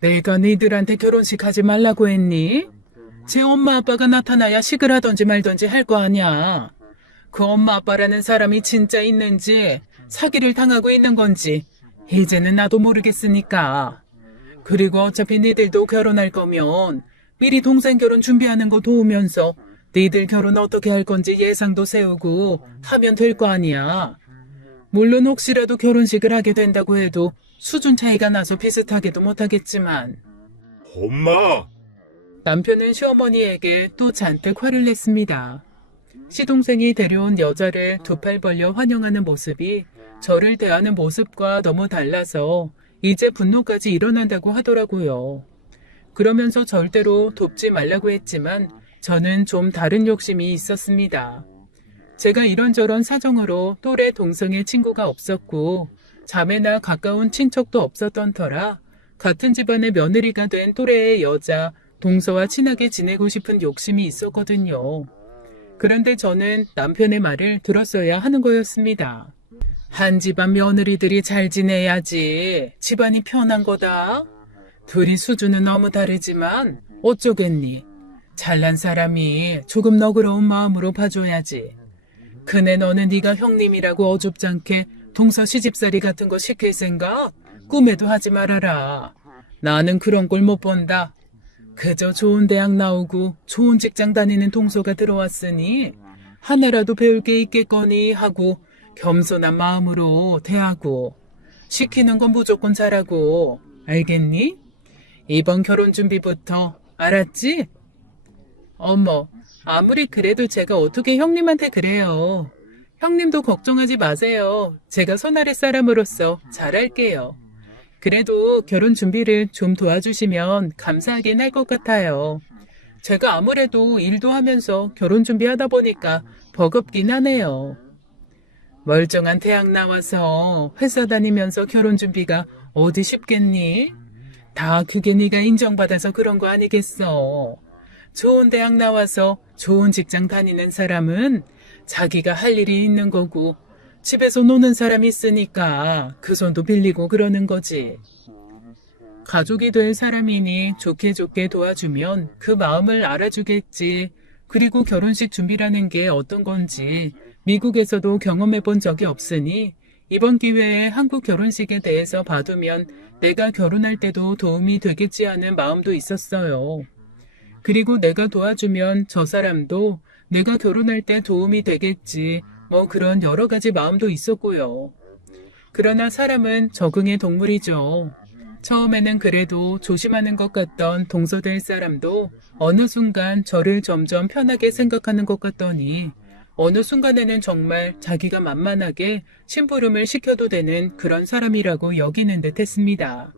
내가 너희들한테 결혼식 하지 말라고 했니? 제 엄마 아빠가 나타나야 식을 하던지 말던지 할 거 아니야. 그 엄마 아빠라는 사람이 진짜 있는지 사기를 당하고 있는 건지 이제는 나도 모르겠으니까. 그리고 어차피 니들도 결혼할 거면 미리 동생 결혼 준비하는 거 도우면서 니들 결혼 어떻게 할 건지 예상도 세우고 하면 될 거 아니야. 물론 혹시라도 결혼식을 하게 된다고 해도 수준 차이가 나서 비슷하게도 못하겠지만. 엄마! 남편은 시어머니에게 또 잔뜩 화를 냈습니다. 시동생이 데려온 여자를 두 팔 벌려 환영하는 모습이 저를 대하는 모습과 너무 달라서 이제 분노까지 일어난다고 하더라고요. 그러면서 절대로 돕지 말라고 했지만 저는 좀 다른 욕심이 있었습니다. 제가 이런저런 사정으로 또래 동성의 친구가 없었고 자매나 가까운 친척도 없었던 터라 같은 집안의 며느리가 된 또래의 여자 동서와 친하게 지내고 싶은 욕심이 있었거든요. 그런데 저는 남편의 말을 들었어야 하는 거였습니다. 한 집안 며느리들이 잘 지내야지 집안이 편한 거다. 둘이 수준은 너무 다르지만 어쩌겠니. 잘난 사람이 조금 너그러운 마음으로 봐줘야지. 그네 너는 네가 형님이라고 어줍지 않게 동서 시집살이 같은 거 시킬 생각 꿈에도 하지 말아라. 나는 그런 걸 못 본다. 그저 좋은 대학 나오고 좋은 직장 다니는 동서가 들어왔으니 하나라도 배울 게 있겠거니 하고 겸손한 마음으로 대하고 시키는 건 무조건 잘하고. 알겠니? 이번 결혼 준비부터 알았지? 어머, 아무리 그래도 제가 어떻게 형님한테 그래요. 형님도 걱정하지 마세요. 제가 손아래 사람으로서 잘할게요. 그래도 결혼 준비를 좀 도와주시면 감사하긴 할 것 같아요. 제가 아무래도 일도 하면서 결혼 준비하다 보니까 버겁긴 하네요. 멀쩡한 대학 나와서 회사 다니면서 결혼 준비가 어디 쉽겠니? 다 그게 네가 인정받아서 그런 거 아니겠어. 좋은 대학 나와서 좋은 직장 다니는 사람은 자기가 할 일이 있는 거고 집에서 노는 사람이 있으니까 그 손도 빌리고 그러는 거지. 가족이 될 사람이니 좋게 좋게 도와주면 그 마음을 알아주겠지. 그리고 결혼식 준비라는 게 어떤 건지 미국에서도 경험해 본 적이 없으니 이번 기회에 한국 결혼식에 대해서 봐두면 내가 결혼할 때도 도움이 되겠지 하는 마음도 있었어요. 그리고 내가 도와주면 저 사람도 내가 결혼할 때 도움이 되겠지. 뭐 그런 여러 가지 마음도 있었고요. 그러나 사람은 적응의 동물이죠. 처음에는 그래도 조심하는 것 같던 동서될 사람도 어느 순간 저를 점점 편하게 생각하는 것 같더니 어느 순간에는 정말 자기가 만만하게 심부름을 시켜도 되는 그런 사람이라고 여기는 듯 했습니다.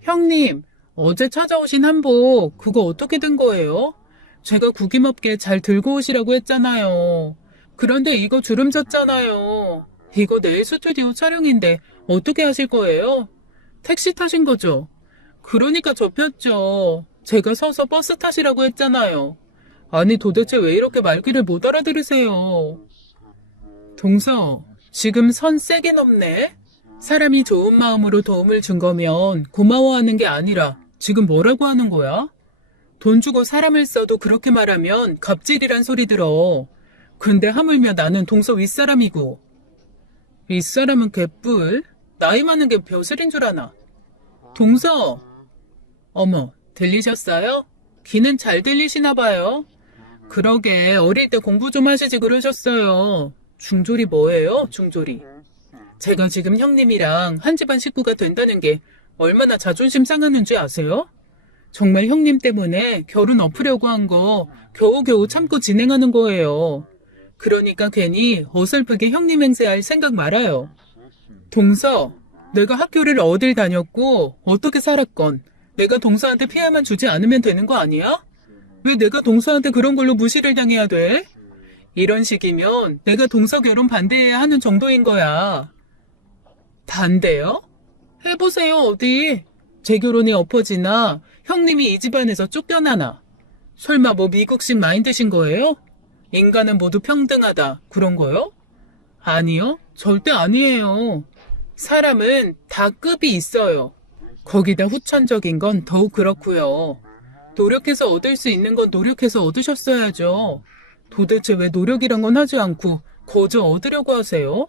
형님, 어제 찾아오신 한복 그거 어떻게 된 거예요? 제가 구김없게 잘 들고 오시라고 했잖아요. 그런데 이거 주름 졌잖아요. 이거 내일 스튜디오 촬영인데 어떻게 하실 거예요? 택시 타신 거죠? 그러니까 접혔죠. 제가 서서 버스 타시라고 했잖아요. 아니 도대체 왜 이렇게 말귀를 못 알아들으세요? 동서, 지금 선 세게 넘네? 사람이 좋은 마음으로 도움을 준 거면 고마워하는 게 아니라 지금 뭐라고 하는 거야? 돈 주고 사람을 써도 그렇게 말하면 갑질이란 소리 들어. 근데 하물며 나는 동서 윗사람이고. 윗사람은 개뿔? 나이 많은 게 벼슬인 줄 아나. 동서! 어머, 들리셨어요? 귀는 잘 들리시나 봐요. 그러게 어릴 때 공부 좀 하시지 그러셨어요. 중졸이 뭐예요, 중졸이? 제가 지금 형님이랑 한 집안 식구가 된다는 게 얼마나 자존심 상하는지 아세요? 정말 형님 때문에 결혼 엎으려고 한 거 겨우겨우 참고 진행하는 거예요. 그러니까 괜히 어설프게 형님 행세할 생각 말아요. 동서, 내가 학교를 어딜 다녔고 어떻게 살았건 내가 동서한테 피해만 주지 않으면 되는 거 아니야? 왜 내가 동서한테 그런 걸로 무시를 당해야 돼? 이런 식이면 내가 동서 결혼 반대해야 하는 정도인 거야. 반대요? 해보세요, 어디. 제 결혼이 엎어지나 형님이 이 집안에서 쫓겨나나. 설마 뭐 미국식 마인드신 거예요? 인간은 모두 평등하다, 그런 거요? 아니요, 절대 아니에요. 사람은 다 급이 있어요. 거기다 후천적인 건 더욱 그렇고요. 노력해서 얻을 수 있는 건 노력해서 얻으셨어야죠. 도대체 왜 노력이란 건 하지 않고 거저 얻으려고 하세요?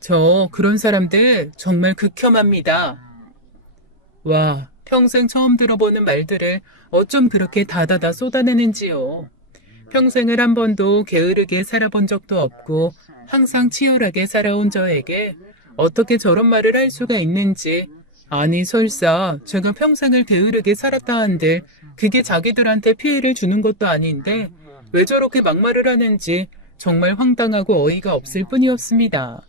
저 그런 사람들 정말 극혐합니다. 와, 평생 처음 들어보는 말들을 어쩜 그렇게 다다다 쏟아내는지요. 평생을 한 번도 게으르게 살아본 적도 없고 항상 치열하게 살아온 저에게 어떻게 저런 말을 할 수가 있는지. 아니 설사 제가 평생을 게으르게 살았다 한들 그게 자기들한테 피해를 주는 것도 아닌데 왜 저렇게 막말을 하는지 정말 황당하고 어이가 없을 뿐이었습니다.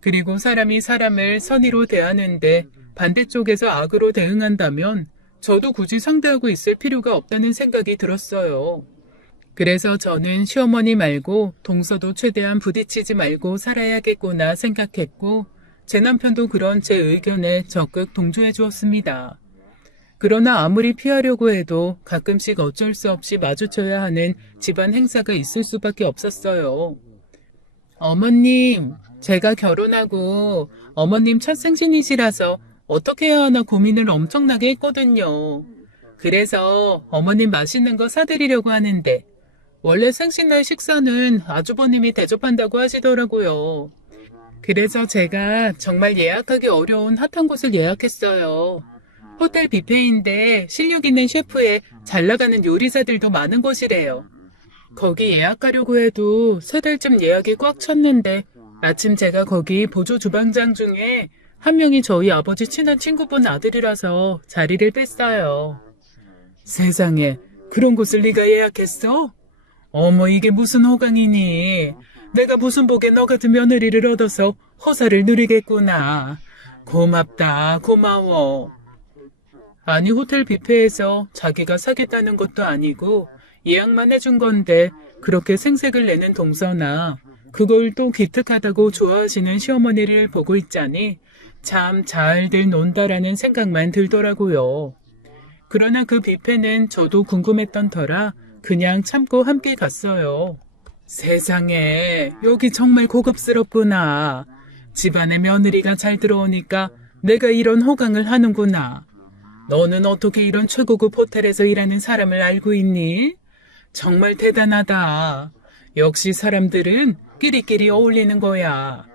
그리고 사람이 사람을 선의로 대하는데 반대쪽에서 악으로 대응한다면 저도 굳이 상대하고 있을 필요가 없다는 생각이 들었어요. 그래서 저는 시어머니 말고 동서도 최대한 부딪히지 말고 살아야겠구나 생각했고 제 남편도 그런 제 의견에 적극 동조해 주었습니다. 그러나 아무리 피하려고 해도 가끔씩 어쩔 수 없이 마주쳐야 하는 집안 행사가 있을 수밖에 없었어요. 어머님, 제가 결혼하고 어머님 첫 생신이시라서 어떻게 해야 하나 고민을 엄청나게 했거든요. 그래서 어머님 맛있는 거 사드리려고 하는데 원래 생신날 식사는 아주버님이 대접한다고 하시더라고요. 그래서 제가 정말 예약하기 어려운 핫한 곳을 예약했어요. 호텔 뷔페인데 실력 있는 셰프에 잘 나가는 요리사들도 많은 곳이래요. 거기 예약하려고 해도 3달쯤 예약이 꽉 찼는데 마침 제가 거기 보조 주방장 중에 한 명이 저희 아버지 친한 친구분 아들이라서 자리를 뺐어요. 세상에, 그런 곳을 네가 예약했어? 어머, 이게 무슨 호강이니? 내가 무슨 복에 너 같은 며느리를 얻어서 허사를 누리겠구나. 고맙다, 고마워. 아니, 호텔 뷔페에서 자기가 사겠다는 것도 아니고 예약만 해준 건데 그렇게 생색을 내는 동서나 그걸 또 기특하다고 좋아하시는 시어머니를 보고 있자니 참 잘들 논다라는 생각만 들더라고요. 그러나 그 뷔페는 저도 궁금했던 터라 그냥 참고 함께 갔어요. 세상에, 여기 정말 고급스럽구나. 집안에 며느리가 잘 들어오니까 내가 이런 호강을 하는구나. 너는 어떻게 이런 최고급 호텔에서 일하는 사람을 알고 있니? 정말 대단하다. 역시 사람들은 끼리끼리 어울리는 거야.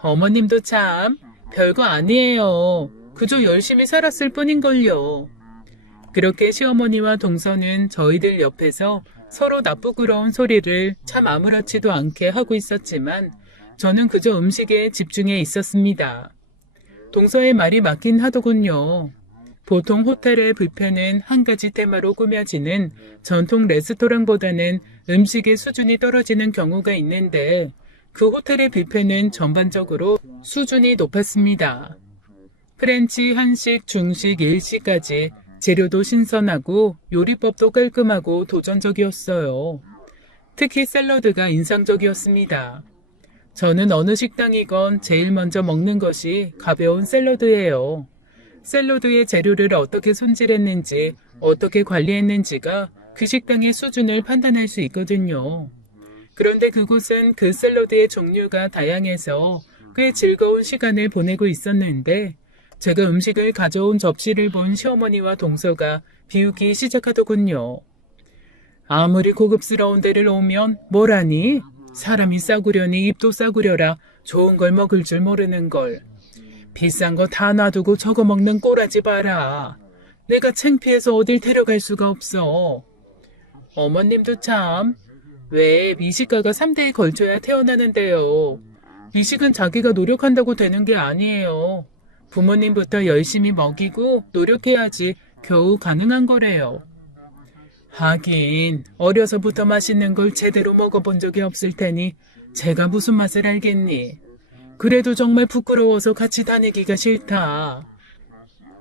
어머님도 참 별거 아니에요. 그저 열심히 살았을 뿐인걸요. 그렇게 시어머니와 동서는 저희들 옆에서 서로 나쁘끄러운 소리를 참 아무렇지도 않게 하고 있었지만 저는 그저 음식에 집중해 있었습니다. 동서의 말이 맞긴 하더군요. 보통 호텔의 뷔페는 한 가지 테마로 꾸며지는 전통 레스토랑보다는 음식의 수준이 떨어지는 경우가 있는데 그 호텔의 뷔페는 전반적으로 수준이 높았습니다. 프렌치, 한식, 중식, 일식까지 재료도 신선하고 요리법도 깔끔하고 도전적이었어요. 특히 샐러드가 인상적이었습니다. 저는 어느 식당이건 제일 먼저 먹는 것이 가벼운 샐러드예요. 샐러드의 재료를 어떻게 손질했는지, 어떻게 관리했는지가 그 식당의 수준을 판단할 수 있거든요. 그런데 그곳은 그 샐러드의 종류가 다양해서 꽤 즐거운 시간을 보내고 있었는데 제가 음식을 가져온 접시를 본 시어머니와 동서가 비웃기 시작하더군요. 아무리 고급스러운 데를 오면 뭐라니? 사람이 싸구려니 입도 싸구려라. 좋은 걸 먹을 줄 모르는 걸. 비싼 거 다 놔두고 저거 먹는 꼬라지 봐라. 내가 창피해서 어딜 데려갈 수가 없어. 어머님도 참. 왜 미식가가 3대에 걸쳐야 태어나는데요. 미식은 자기가 노력한다고 되는 게 아니에요. 부모님부터 열심히 먹이고 노력해야지 겨우 가능한 거래요. 하긴 어려서부터 맛있는 걸 제대로 먹어본 적이 없을 테니 제가 무슨 맛을 알겠니. 그래도 정말 부끄러워서 같이 다니기가 싫다.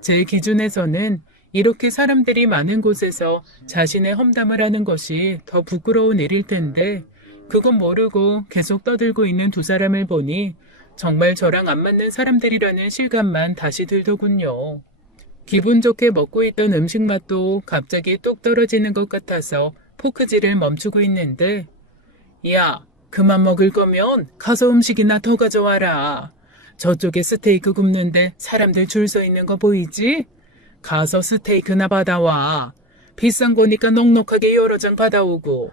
제 기준에서는 이렇게 사람들이 많은 곳에서 자신의 험담을 하는 것이 더 부끄러운 일일 텐데 그건 모르고 계속 떠들고 있는 두 사람을 보니 정말 저랑 안 맞는 사람들이라는 실감만 다시 들더군요. 기분 좋게 먹고 있던 음식 맛도 갑자기 뚝 떨어지는 것 같아서 포크질을 멈추고 있는데 야, 그만 먹을 거면 가서 음식이나 더 가져와라. 저쪽에 스테이크 굽는데 사람들 줄 서 있는 거 보이지? 가서 스테이크나 받아와. 비싼 거니까 넉넉하게 여러 장 받아오고.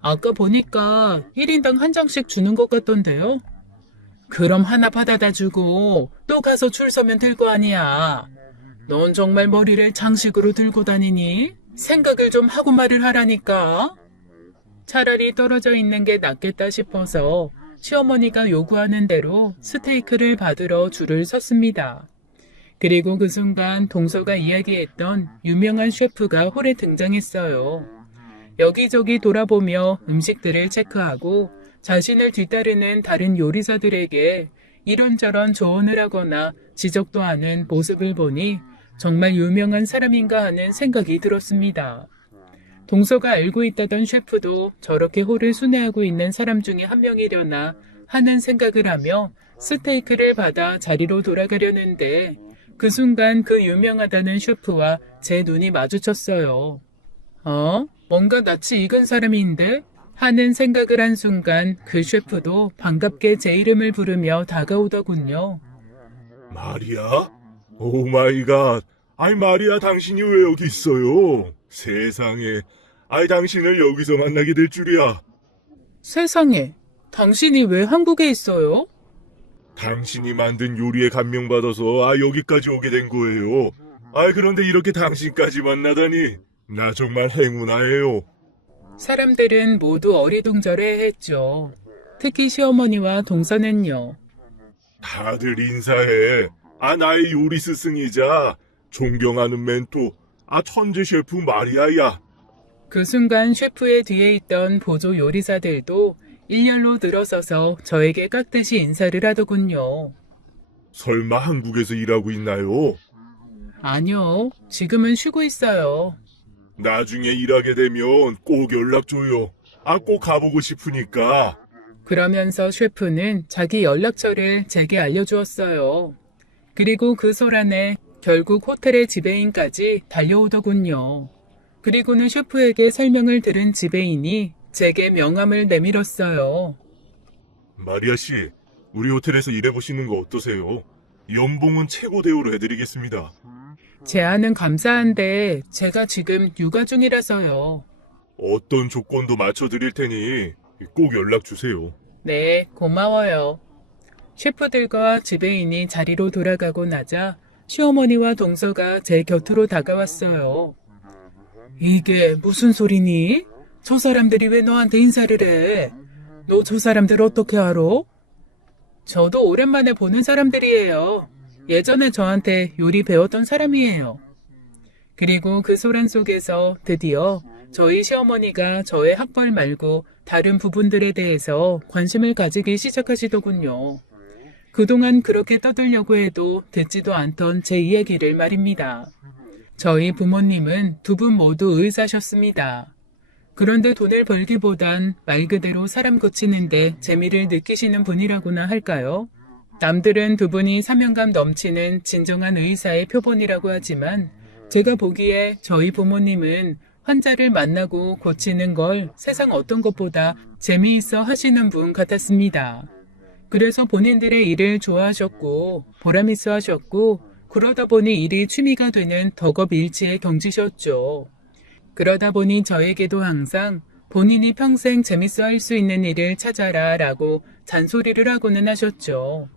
아까 보니까 1인당 한 장씩 주는 것 같던데요? 그럼 하나 받아다 주고 또 가서 줄 서면 될 거 아니야. 넌 정말 머리를 장식으로 들고 다니니? 생각을 좀 하고 말을 하라니까. 차라리 떨어져 있는 게 낫겠다 싶어서 시어머니가 요구하는 대로 스테이크를 받으러 줄을 섰습니다. 그리고 그 순간 동서가 이야기했던 유명한 셰프가 홀에 등장했어요. 여기저기 돌아보며 음식들을 체크하고 자신을 뒤따르는 다른 요리사들에게 이런저런 조언을 하거나 지적도 하는 모습을 보니 정말 유명한 사람인가 하는 생각이 들었습니다. 동서가 알고 있다던 셰프도 저렇게 홀을 순회하고 있는 사람 중에 한 명이려나 하는 생각을 하며 스테이크를 받아 자리로 돌아가려는데 그 순간 그 유명하다는 셰프와 제 눈이 마주쳤어요. 뭔가 낯이 익은 사람인데? 하는 생각을 한 순간 그 셰프도 반갑게 제 이름을 부르며 다가오더군요. 마리아? 오 마이 갓. 아이 마리아 당신이 왜 여기 있어요? 세상에. 아이 당신을 여기서 만나게 될 줄이야. 세상에, 당신이 왜 한국에 있어요? 당신이 만든 요리에 감명받아서 여기까지 오게 된 거예요. 그런데 이렇게 당신까지 만나다니. 나 정말 행운아예요. 사람들은 모두 어리둥절해했죠. 특히 시어머니와 동서는요. 다들 인사해. 나의 요리 스승이자 존경하는 멘토, 천재 셰프 말이야, 야. 그 순간 셰프의 뒤에 있던 보조 요리사들도 일렬로 늘어서서 저에게 깍듯이 인사를 하더군요. 설마 한국에서 일하고 있나요? 아니요, 지금은 쉬고 있어요. 나중에 일하게 되면 꼭 연락 줘요. 꼭 가보고 싶으니까. 그러면서 셰프는 자기 연락처를 제게 알려주었어요. 그리고 그 소란에 결국 호텔의 지배인까지 달려오더군요. 그리고는 셰프에게 설명을 들은 지배인이 제게 명함을 내밀었어요. 마리아 씨, 우리 호텔에서 일해보시는 거 어떠세요? 연봉은 최고 대우로 해드리겠습니다. 제안은 감사한데 제가 지금 육아 중이라서요. 어떤 조건도 맞춰드릴 테니 꼭 연락 주세요. 네, 고마워요. 셰프들과 지배인이 자리로 돌아가고 나자 시어머니와 동서가 제 곁으로 다가왔어요. 이게 무슨 소리니? 저 사람들이 왜 너한테 인사를 해? 너 저 사람들 어떻게 알아? 저도 오랜만에 보는 사람들이에요. 예전에 저한테 요리 배웠던 사람이에요. 그리고 그 소란 속에서 드디어 저희 시어머니가 저의 학벌 말고 다른 부분들에 대해서 관심을 가지기 시작하시더군요. 그동안 그렇게 떠들려고 해도 듣지도 않던 제 이야기를 말입니다. 저희 부모님은 두 분 모두 의사셨습니다. 그런데 돈을 벌기보단 말 그대로 사람 고치는데 재미를 느끼시는 분이라고나 할까요? 남들은 두 분이 사명감 넘치는 진정한 의사의 표본이라고 하지만 제가 보기에 저희 부모님은 환자를 만나고 고치는 걸 세상 어떤 것보다 재미있어 하시는 분 같았습니다. 그래서 본인들의 일을 좋아하셨고 보람있어 하셨고 그러다 보니 일이 취미가 되는 덕업일치의 경지셨죠. 그러다 보니 저에게도 항상 본인이 평생 재밌어 할 수 있는 일을 찾아라 라고 잔소리를 하고는 하셨죠.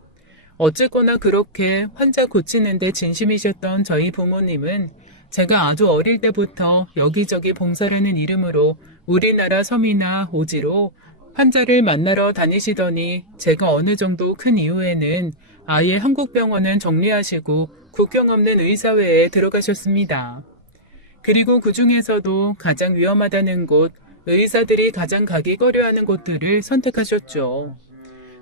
어쨌거나 그렇게 환자 고치는데 진심이셨던 저희 부모님은 제가 아주 어릴 때부터 여기저기 봉사라는 이름으로 우리나라 섬이나 오지로 환자를 만나러 다니시더니 제가 어느 정도 큰 이후에는 아예 한국 병원은 정리하시고 국경 없는 의사회에 들어가셨습니다. 그리고 그 중에서도 가장 위험하다는 곳, 의사들이 가장 가기 꺼려하는 곳들을 선택하셨죠.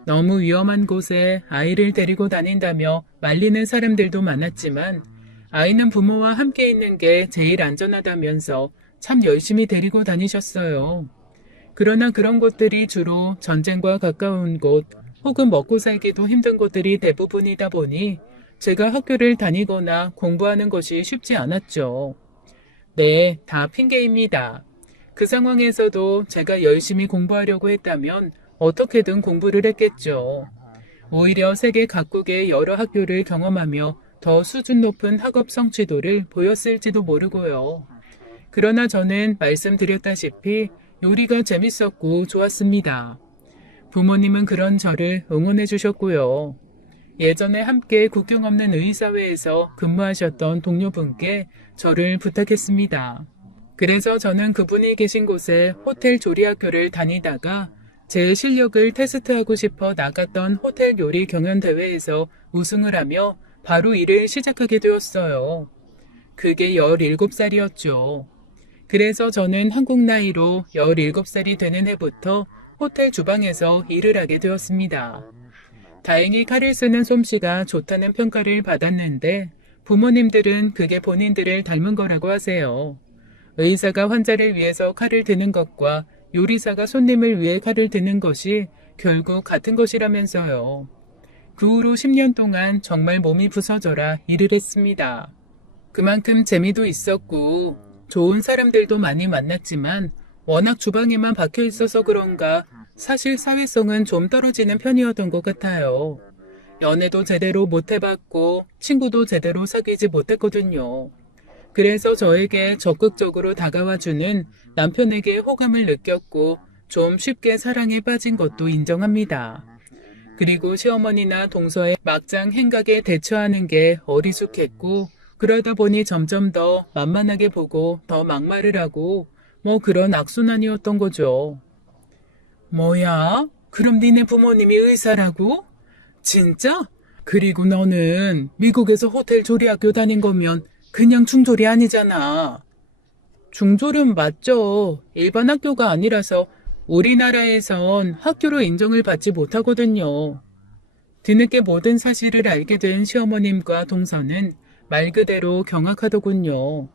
너무 위험한 곳에 아이를 데리고 다닌다며 말리는 사람들도 많았지만 아이는 부모와 함께 있는 게 제일 안전하다면서 참 열심히 데리고 다니셨어요. 그러나 그런 곳들이 주로 전쟁과 가까운 곳 혹은 먹고 살기도 힘든 곳들이 대부분이다 보니 제가 학교를 다니거나 공부하는 것이 쉽지 않았죠. 네, 다 핑계입니다. 그 상황에서도 제가 열심히 공부하려고 했다면 어떻게든 공부를 했겠죠. 오히려 세계 각국의 여러 학교를 경험하며 더 수준 높은 학업 성취도를 보였을지도 모르고요. 그러나 저는 말씀드렸다시피 요리가 재밌었고 좋았습니다. 부모님은 그런 저를 응원해 주셨고요. 예전에 함께 국경 없는 의사회에서 근무하셨던 동료분께 저를 부탁했습니다. 그래서 저는 그분이 계신 곳에 호텔 조리학교를 다니다가 제 실력을 테스트하고 싶어 나갔던 호텔 요리 경연대회에서 우승을 하며 바로 일을 시작하게 되었어요. 그게 17살이었죠. 그래서 저는 한국 나이로 17살이 되는 해부터 호텔 주방에서 일을 하게 되었습니다. 다행히 칼을 쓰는 솜씨가 좋다는 평가를 받았는데 부모님들은 그게 본인들을 닮은 거라고 하세요. 의사가 환자를 위해서 칼을 드는 것과 요리사가 손님을 위해 칼을 드는 것이 결국 같은 것이라면서요. 그 후로 10년 동안 정말 몸이 부서져라 일을 했습니다. 그만큼 재미도 있었고 좋은 사람들도 많이 만났지만 워낙 주방에만 박혀 있어서 그런가 사실 사회성은 좀 떨어지는 편이었던 것 같아요. 연애도 제대로 못 해봤고 친구도 제대로 사귀지 못했거든요. 그래서 저에게 적극적으로 다가와주는 남편에게 호감을 느꼈고 좀 쉽게 사랑에 빠진 것도 인정합니다. 그리고 시어머니나 동서의 막장 행각에 대처하는 게 어리숙했고 그러다 보니 점점 더 만만하게 보고 더 막말을 하고 뭐 그런 악순환이었던 거죠. 뭐야? 그럼 니네 부모님이 의사라고? 진짜? 그리고 너는 미국에서 호텔 조리학교 다닌 거면 그냥 중졸이 아니잖아. 중졸은 맞죠. 일반 학교가 아니라서 우리나라에선 학교로 인정을 받지 못하거든요. 뒤늦게 모든 사실을 알게 된 시어머님과 동서는 말 그대로 경악하더군요.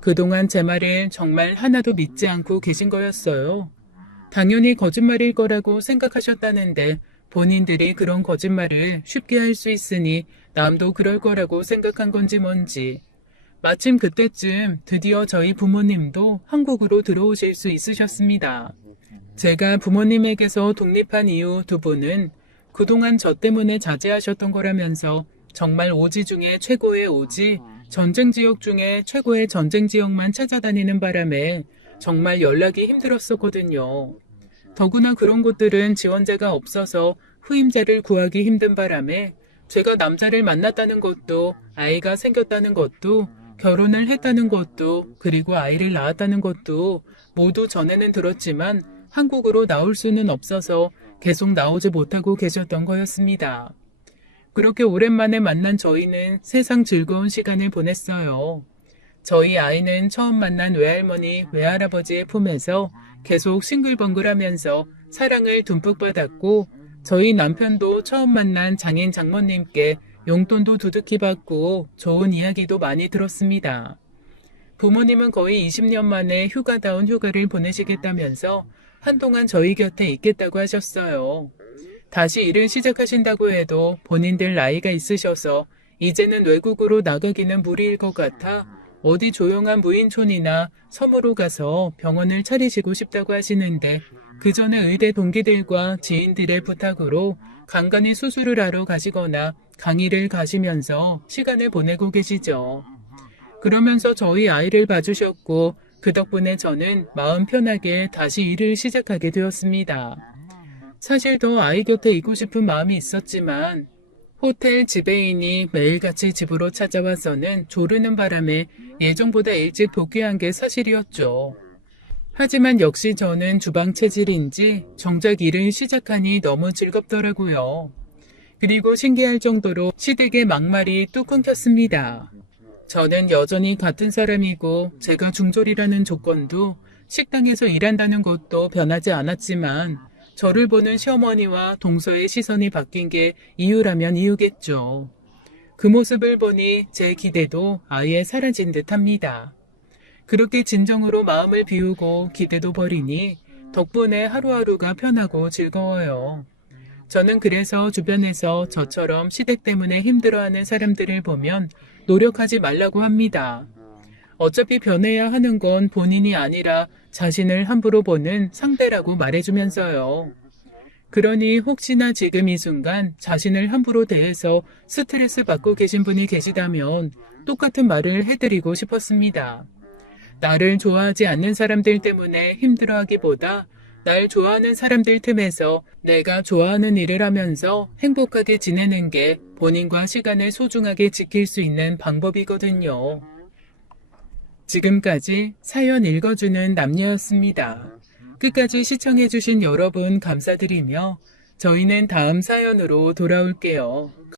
그동안 제 말을 정말 하나도 믿지 않고 계신 거였어요. 당연히 거짓말일 거라고 생각하셨다는데 본인들이 그런 거짓말을 쉽게 할 수 있으니 남도 그럴 거라고 생각한 건지 뭔지. 마침 그때쯤 드디어 저희 부모님도 한국으로 들어오실 수 있으셨습니다. 제가 부모님에게서 독립한 이후 두 분은 그동안 저 때문에 자제하셨던 거라면서 정말 오지 중에 최고의 오지, 전쟁 지역 중에 최고의 전쟁 지역만 찾아다니는 바람에 정말 연락이 힘들었었거든요. 더구나 그런 곳들은 지원자가 없어서 후임자를 구하기 힘든 바람에 제가 남자를 만났다는 것도, 아이가 생겼다는 것도, 결혼을 했다는 것도, 그리고 아이를 낳았다는 것도 모두 전에는 들었지만 한국으로 나올 수는 없어서 계속 나오지 못하고 계셨던 거였습니다. 그렇게 오랜만에 만난 저희는 세상 즐거운 시간을 보냈어요. 저희 아이는 처음 만난 외할머니, 외할아버지의 품에서 계속 싱글벙글하면서 사랑을 듬뿍 받았고, 저희 남편도 처음 만난 장인 장모님께 용돈도 두둑히 받고 좋은 이야기도 많이 들었습니다. 부모님은 거의 20년 만에 휴가다운 휴가를 보내시겠다면서 한동안 저희 곁에 있겠다고 하셨어요. 다시 일을 시작하신다고 해도 본인들 나이가 있으셔서 이제는 외국으로 나가기는 무리일 것 같아 어디 조용한 무인촌이나 섬으로 가서 병원을 차리시고 싶다고 하시는데 그 전에 의대 동기들과 지인들의 부탁으로 간간히 수술을 하러 가시거나 강의를 가시면서 시간을 보내고 계시죠. 그러면서 저희 아이를 봐주셨고 그 덕분에 저는 마음 편하게 다시 일을 시작하게 되었습니다. 사실 더 아이 곁에 있고 싶은 마음이 있었지만 호텔 지배인이 매일같이 집으로 찾아와서는 조르는 바람에 예정보다 일찍 복귀한 게 사실이었죠. 하지만 역시 저는 주방 체질인지 정작 일을 시작하니 너무 즐겁더라고요. 그리고 신기할 정도로 시댁의 막말이 뚝 끊겼습니다. 저는 여전히 같은 사람이고 제가 중졸이라는 조건도 식당에서 일한다는 것도 변하지 않았지만 저를 보는 시어머니와 동서의 시선이 바뀐 게 이유라면 이유겠죠. 그 모습을 보니 제 기대도 아예 사라진 듯합니다. 그렇게 진정으로 마음을 비우고 기대도 버리니 덕분에 하루하루가 편하고 즐거워요. 저는 그래서 주변에서 저처럼 시댁 때문에 힘들어하는 사람들을 보면 노력하지 말라고 합니다. 어차피 변해야 하는 건 본인이 아니라 자신을 함부로 보는 상대라고 말해주면서요. 그러니 혹시나 지금 이 순간 자신을 함부로 대해서 스트레스 받고 계신 분이 계시다면 똑같은 말을 해드리고 싶었습니다. 나를 좋아하지 않는 사람들 때문에 힘들어하기보다 날 좋아하는 사람들 틈에서 내가 좋아하는 일을 하면서 행복하게 지내는 게 본인과 시간을 소중하게 지킬 수 있는 방법이거든요. 지금까지 사연 읽어주는 남녀였습니다. 끝까지 시청해주신 여러분 감사드리며 저희는 다음 사연으로 돌아올게요.